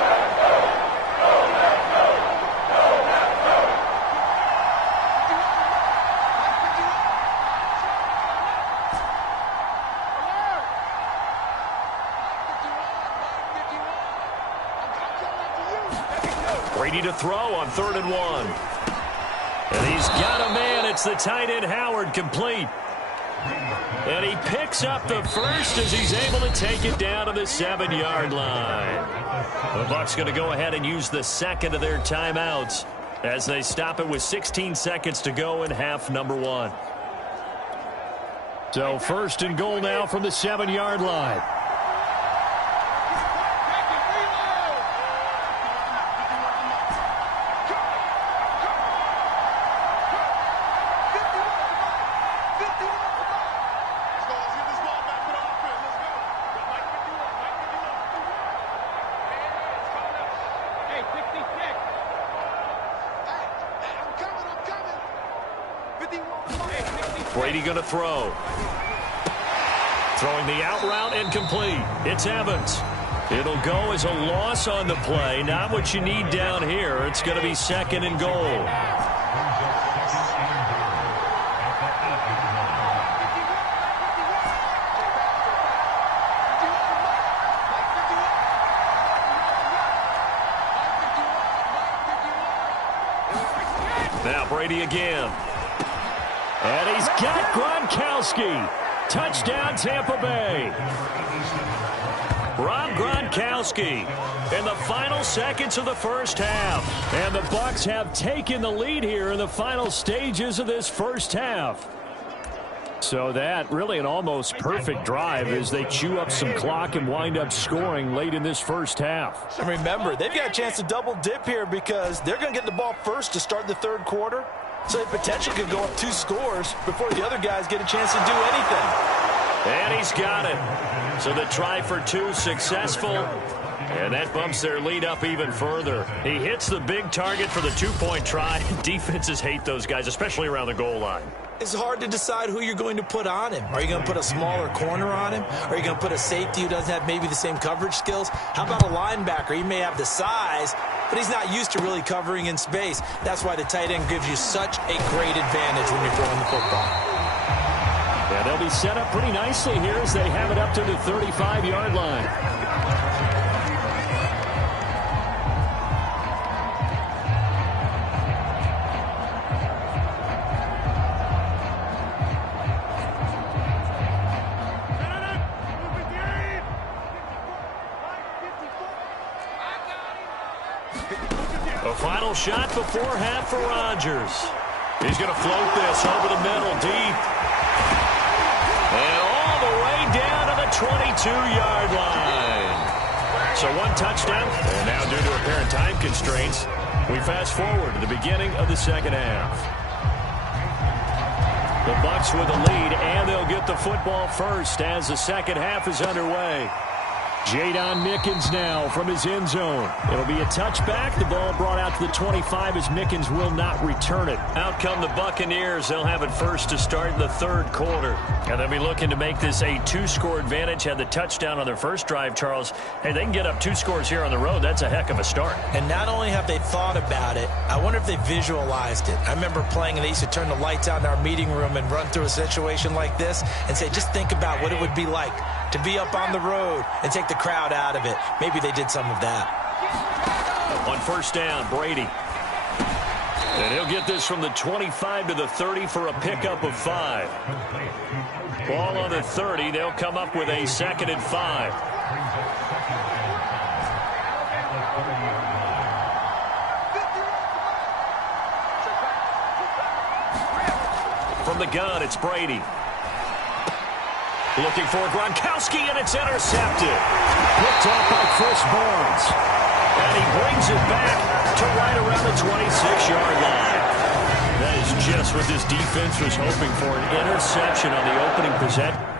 Brady to throw on 3rd and 1. And he's got a man. It's the tight end Howard complete. And he picks up the first as he's able to take it down to the 7-yard line. The Bucs going to go ahead and use the second of their timeouts as they stop it with 16 seconds to go in half number 1. So 1st and goal now from the 7-yard line. Brady going to throw. Throwing the out route incomplete. It's Evans. It'll go as a loss on the play. Not what you need down here. It's going to be 2nd and goal. Now Brady again. And he's got Gronkowski. Touchdown, Tampa Bay. Rob Gronkowski in the final seconds of the first half. And the Bucs have taken the lead here in the final stages of this first half. So that really an almost perfect drive as they chew up some clock and wind up scoring late in this first half. And remember, they've got a chance to double dip here because they're going to get the ball first to start the 3rd quarter. So they potentially could go up 2 scores before the other guys get a chance to do anything. And he's got it. So the try for 2 successful. And that bumps their lead up even further. He hits the big target for the 2-point try. Defenses hate those guys, especially around the goal line. It's hard to decide who you're going to put on him. Are you going to put a smaller corner on him? Are you going to put a safety who doesn't have maybe the same coverage skills? How about a linebacker? He may have the size, but he's not used to really covering in space. That's why the tight end gives you such a great advantage when you're throwing the football. Yeah, they'll be set up pretty nicely here as they have it up to the 35-yard line. A final shot before half for Rodgers. He's going to float this over the middle deep. And all the way down to the 22-yard line. So 1 touchdown. And now due to apparent time constraints, we fast forward to the beginning of the second half. The Bucs with the lead, and they'll get the football first as the second half is underway. Jadon Mickens now from his end zone. It'll be a touchback. The ball brought out to the 25 as Mickens will not return it. Out come the Buccaneers. They'll have it first to start in the third quarter. And they'll be looking to make this a 2-score advantage. Had the touchdown on their first drive, Charles. Hey, they can get up 2 scores here on the road. That's a heck of a start. And not only have they thought about it, I wonder if they visualized it. I remember playing and they used to turn the lights out in our meeting room and run through a situation like this and say, just think about what it would be like to be up on the road and take the crowd out of it. Maybe they did some of that. On first down, Brady. And he'll get this from the 25 to the 30 for a pickup of 5. Ball on the 30. They'll come up with a 2nd and 5. From the gun, it's Brady. Looking for Gronkowski, and it's intercepted. Picked off by Chris Barnes. And he brings it back to right around the 26-yard line. That is just what this defense was hoping for, an interception on the opening possession.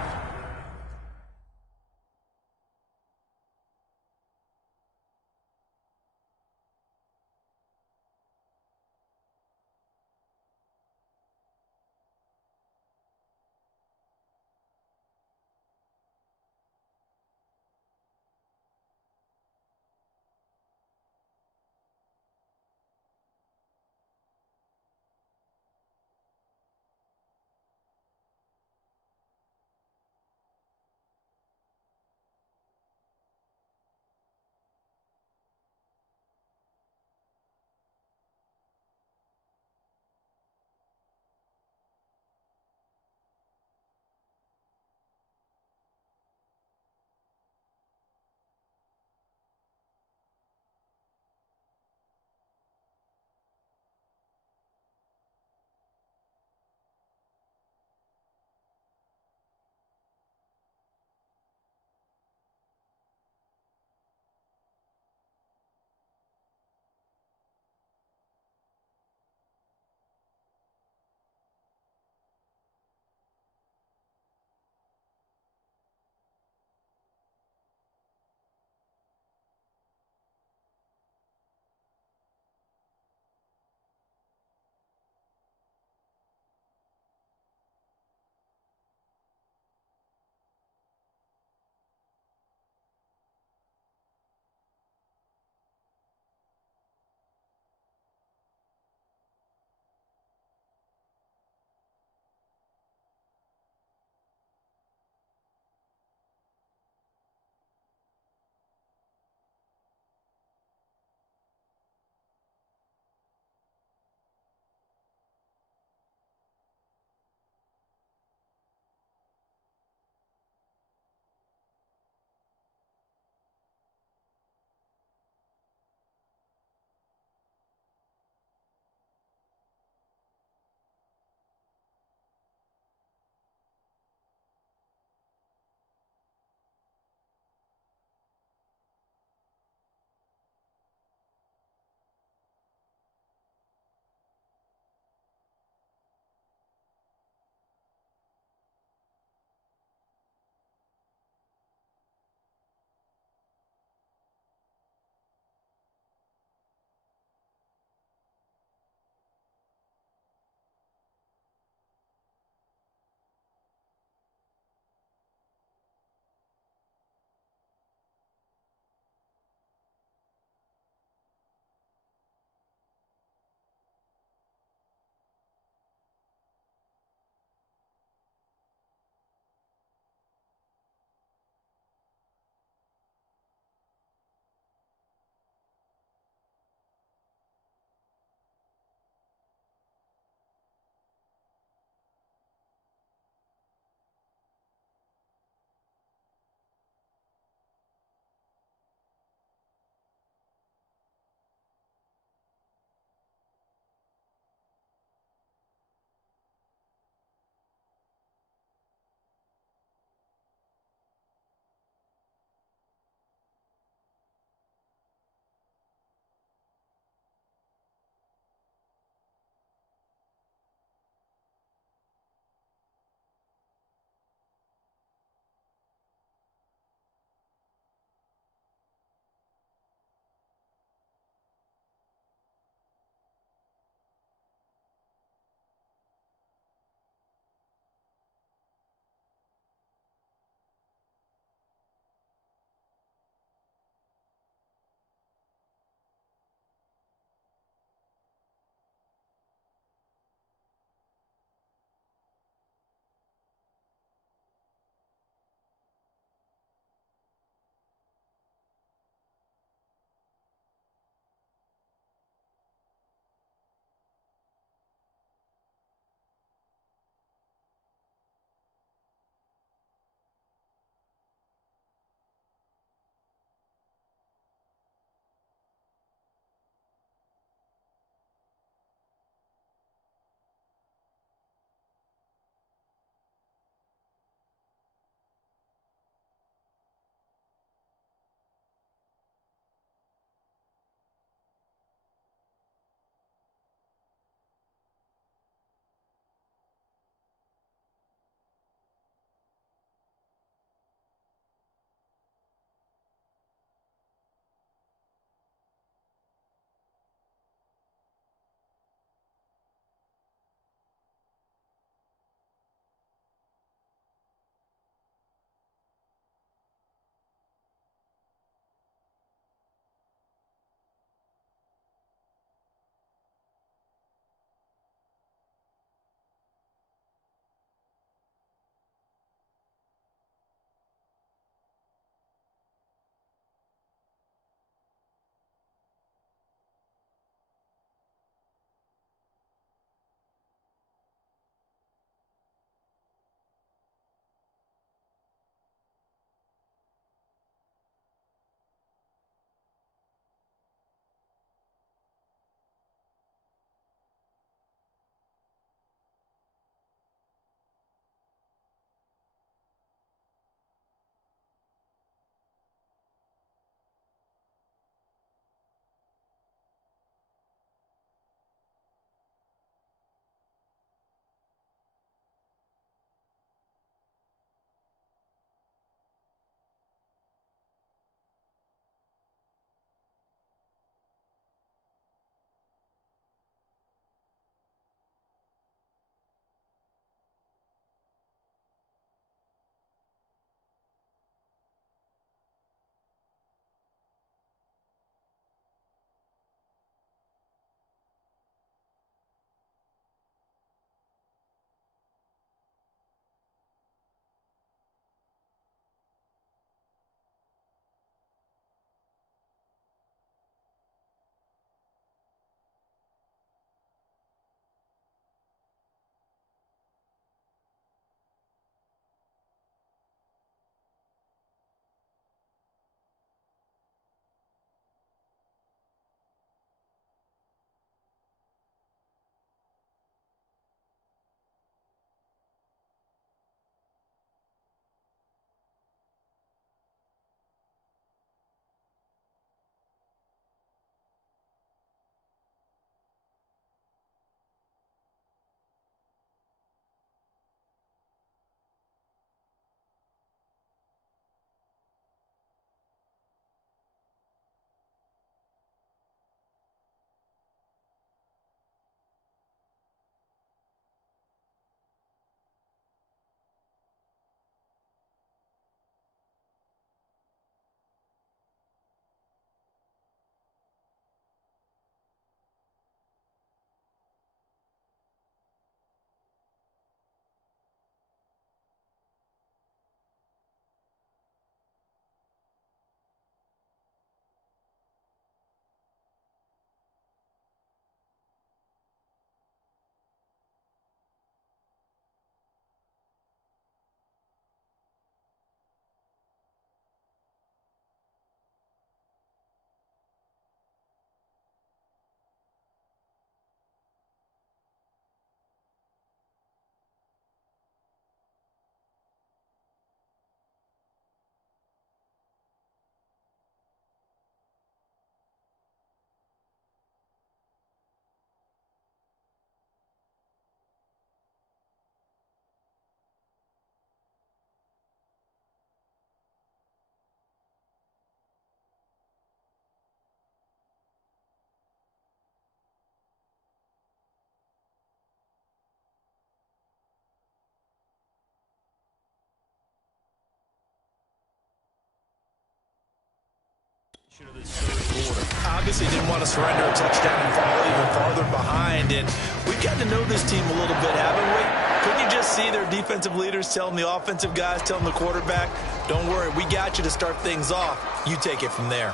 Obviously didn't want to surrender a touchdown and fall even farther behind. And we've got to know this team a little bit, haven't we? Couldn't you just see their defensive leaders telling the offensive guys, telling the quarterback, don't worry, we got you to start things off. You take it from there.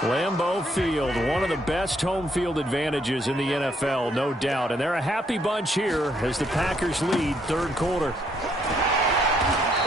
Lambeau Field, one of the best home field advantages in the NFL, no doubt. And they're a happy bunch here as the Packers lead third quarter.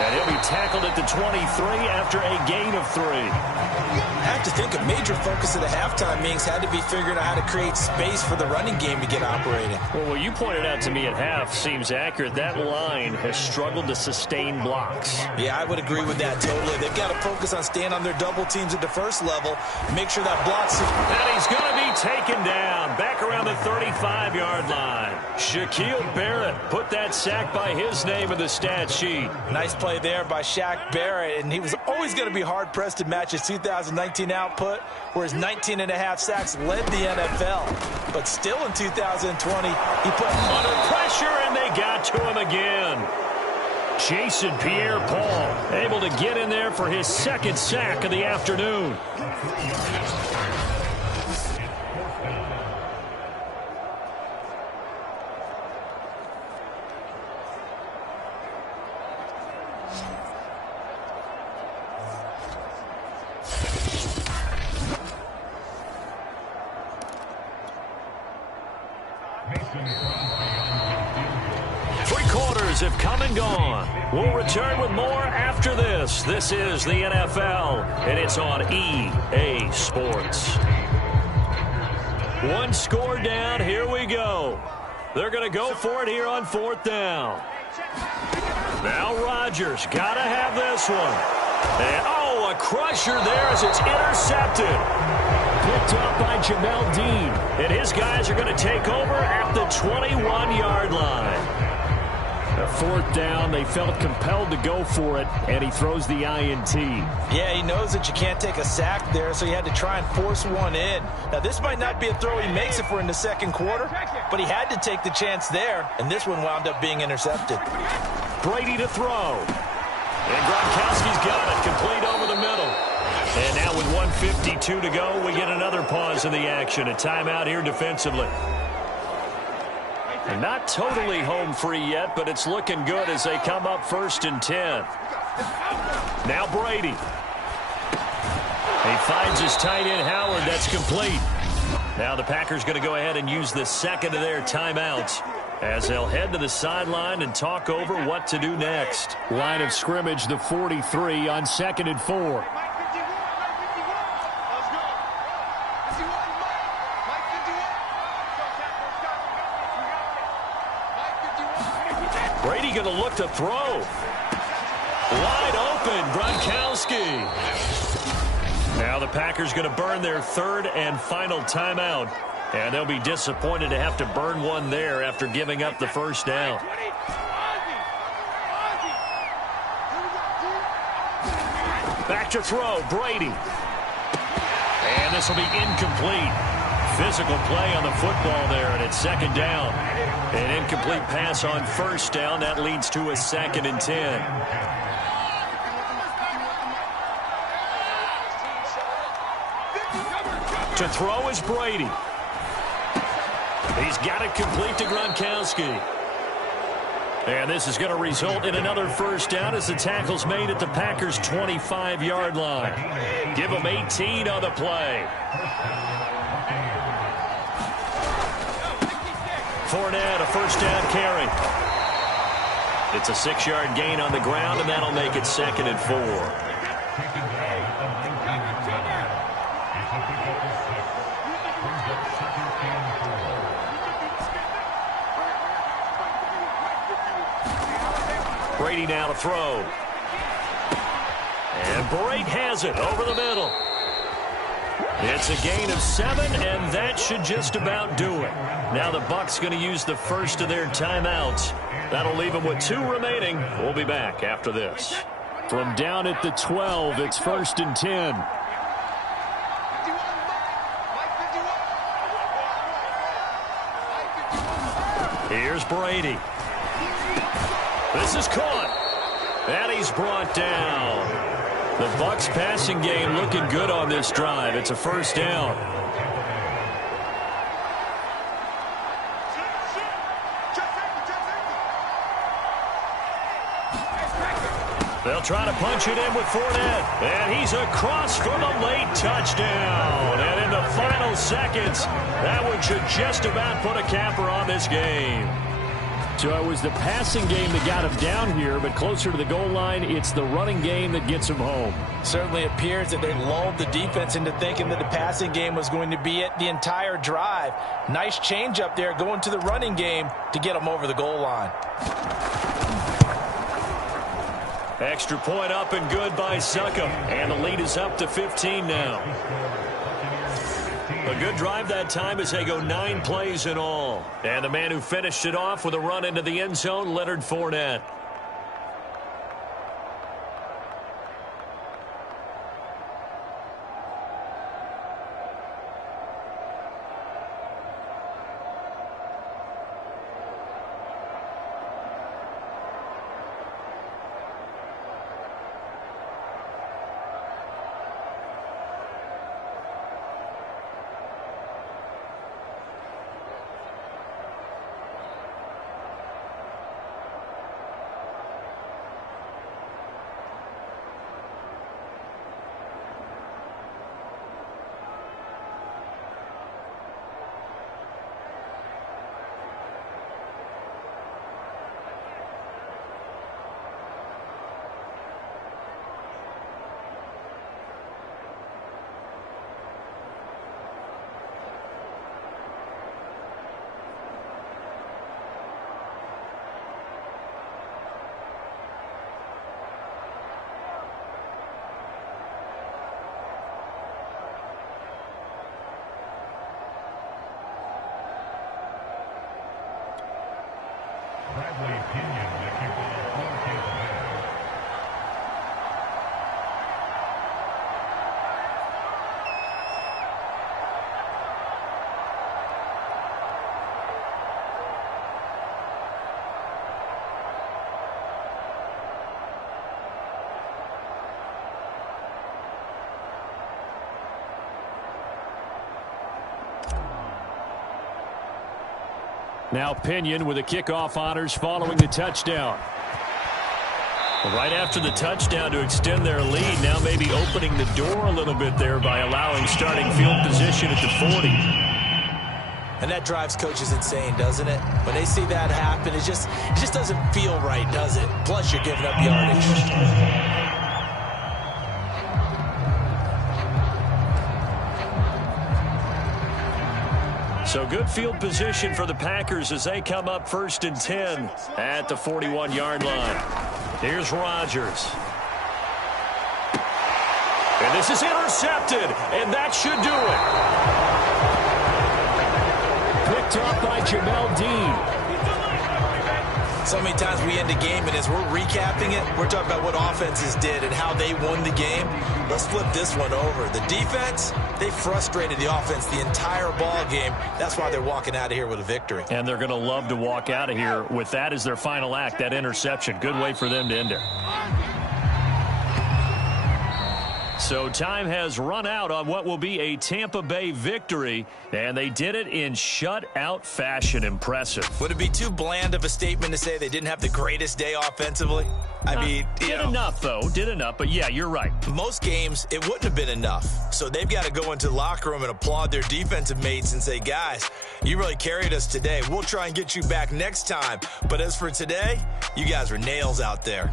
And he'll be tackled at the 23 after a gain of 3. I have to think a major focus of the halftime meetings had to be figuring out how to create space for the running game to get operating. Well, what you pointed out to me at half seems accurate. That line has struggled to sustain blocks. Yeah, I would agree with that totally. They've got to focus on staying on their double teams at the first level, make sure that blocks. And he's going to be taken down back around the 35-yard line. Shaquille Barrett put that sack by his name in the stat sheet. Nice play there by Shaq Barrett, and he was always going to be hard-pressed to match his 2019 output, where his 19.5 sacks led the NFL. But still in 2020, he put under pressure, and they got to him again. Jason Pierre-Paul able to get in there for his second sack of the afternoon. Have come and gone. We'll return with more after this. This is the NFL, and it's on EA Sports. One score down. Here we go. They're going to go for it here on fourth down. Now Rodgers got to have this one. And, oh, a crusher there as it's intercepted. Picked up by Jamel Dean. And his guys are going to take over at the 21-yard line. A fourth down, they felt compelled to go for it, and he throws the INT. Yeah, he knows that you can't take a sack there, so he had to try and force one in. Now, this might not be a throw he makes if we're in the second quarter, but he had to take the chance there, and this one wound up being intercepted. Brady to throw. And Gronkowski's got it, complete over the middle. And now with 1:52 to go, we get another pause in the action. A timeout here defensively. And not totally home free yet, but it's looking good as they come up 1st and 10. Now Brady. He finds his tight end Howard. That's complete. Now the Packers going to go ahead and use the second of their timeouts as they'll head to the sideline and talk over what to do next. Line of scrimmage, the 43 on 2nd and 4. Brady going to look to throw. Wide open, Gronkowski. Now the Packers going to burn their third and final timeout. And they'll be disappointed to have to burn one there after giving up the first down. Back to throw, Brady. And this will be incomplete. Physical play on the football there, and it's 2nd down. An incomplete pass on 1st down. That leads to a 2nd and 10. To throw is Brady. He's got it complete to Gronkowski. And this is going to result in another first down as the tackle's made at the Packers' 25-yard line. Give them 18 on the play. Fournette, a first down carry. It's a 6-yard gain on the ground, and that'll make it 2nd and 4. Brady now to throw. And Brady has it over the middle. It's a gain of 7, and that should just about do it. Now the Bucs going to use the first of their timeouts. That'll leave them with 2 remaining. We'll be back after this. From down at the 12, it's 1st and 10. Here's Brady. This is caught. And he's brought down. The Bucs passing game looking good on this drive. It's a first down. They'll try to punch it in with Fournette. And he's across for the late touchdown. And in the final seconds, that one should just about put a capper on this game. So it was the passing game that got him down here, but closer to the goal line, it's the running game that gets him home. Certainly appears that they lulled the defense into thinking that the passing game was going to be it the entire drive. Nice change up there going to the running game to get them over the goal line. Extra point up and good by Succop. And the lead is up to 15 now. A good drive that time as they go 9 plays in all. And the man who finished it off with a run into the end zone, Leonard Fournette. Now Pinion with the kickoff honors following the touchdown. Right after the touchdown to extend their lead, now maybe opening the door a little bit there by allowing starting field position at the 40. And that drives coaches insane, doesn't it? When they see that happen, it just doesn't feel right, does it? Plus, you're giving up yardage. So good field position for the Packers as they come up 1st and 10 at the 41-yard line. Here's Rodgers. And this is intercepted, and that should do it. Picked up by Jamel Dean. So many times we end a game, and as we're recapping it, we're talking about what offenses did and how they won the game. Let's flip this one over. The defense, they frustrated the offense the entire ball game. That's why they're walking out of here with a victory. And they're going to love to walk out of here with that as their final act, that interception. Good way for them to end it. So time has run out on what will be a Tampa Bay victory, and they did it in shutout fashion. Impressive. Would it be too bland of a statement to say they didn't have the greatest day offensively? I mean, did enough, though. Did enough, but yeah, you're right. Most games, it wouldn't have been enough. So they've got to go into the locker room and applaud their defensive mates and say, guys, you really carried us today. We'll try and get you back next time. But as for today, you guys were nails out there.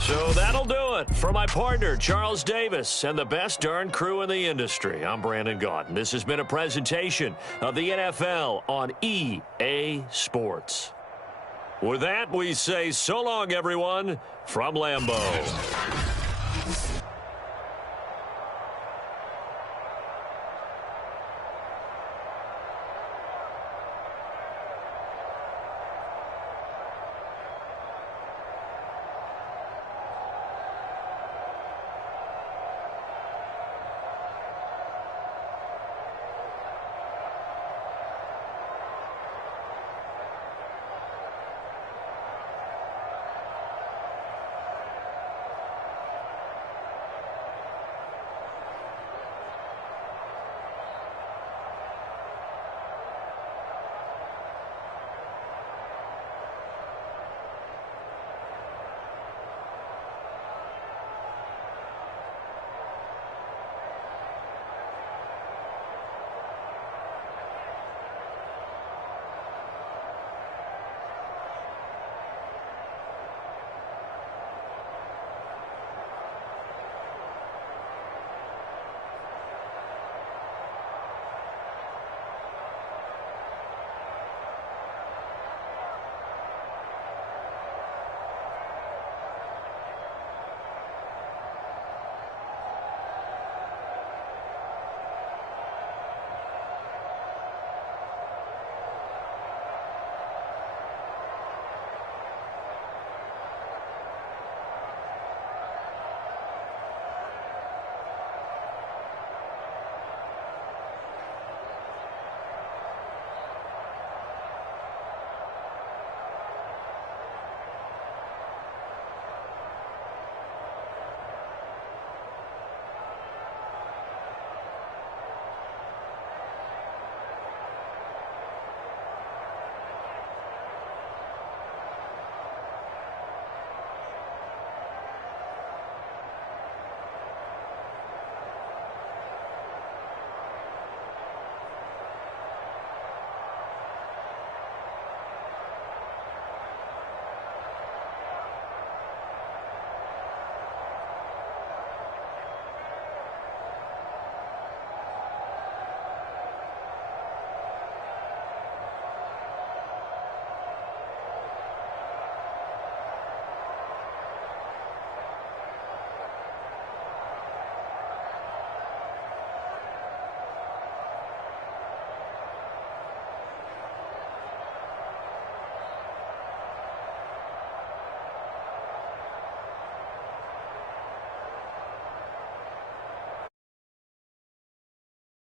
So that'll do it for my partner, Charles Davis, and the best darn crew in the industry. I'm Brandon Gaudin. This has been a presentation of the NFL on EA Sports. With that, we say so long, everyone, from Lambeau.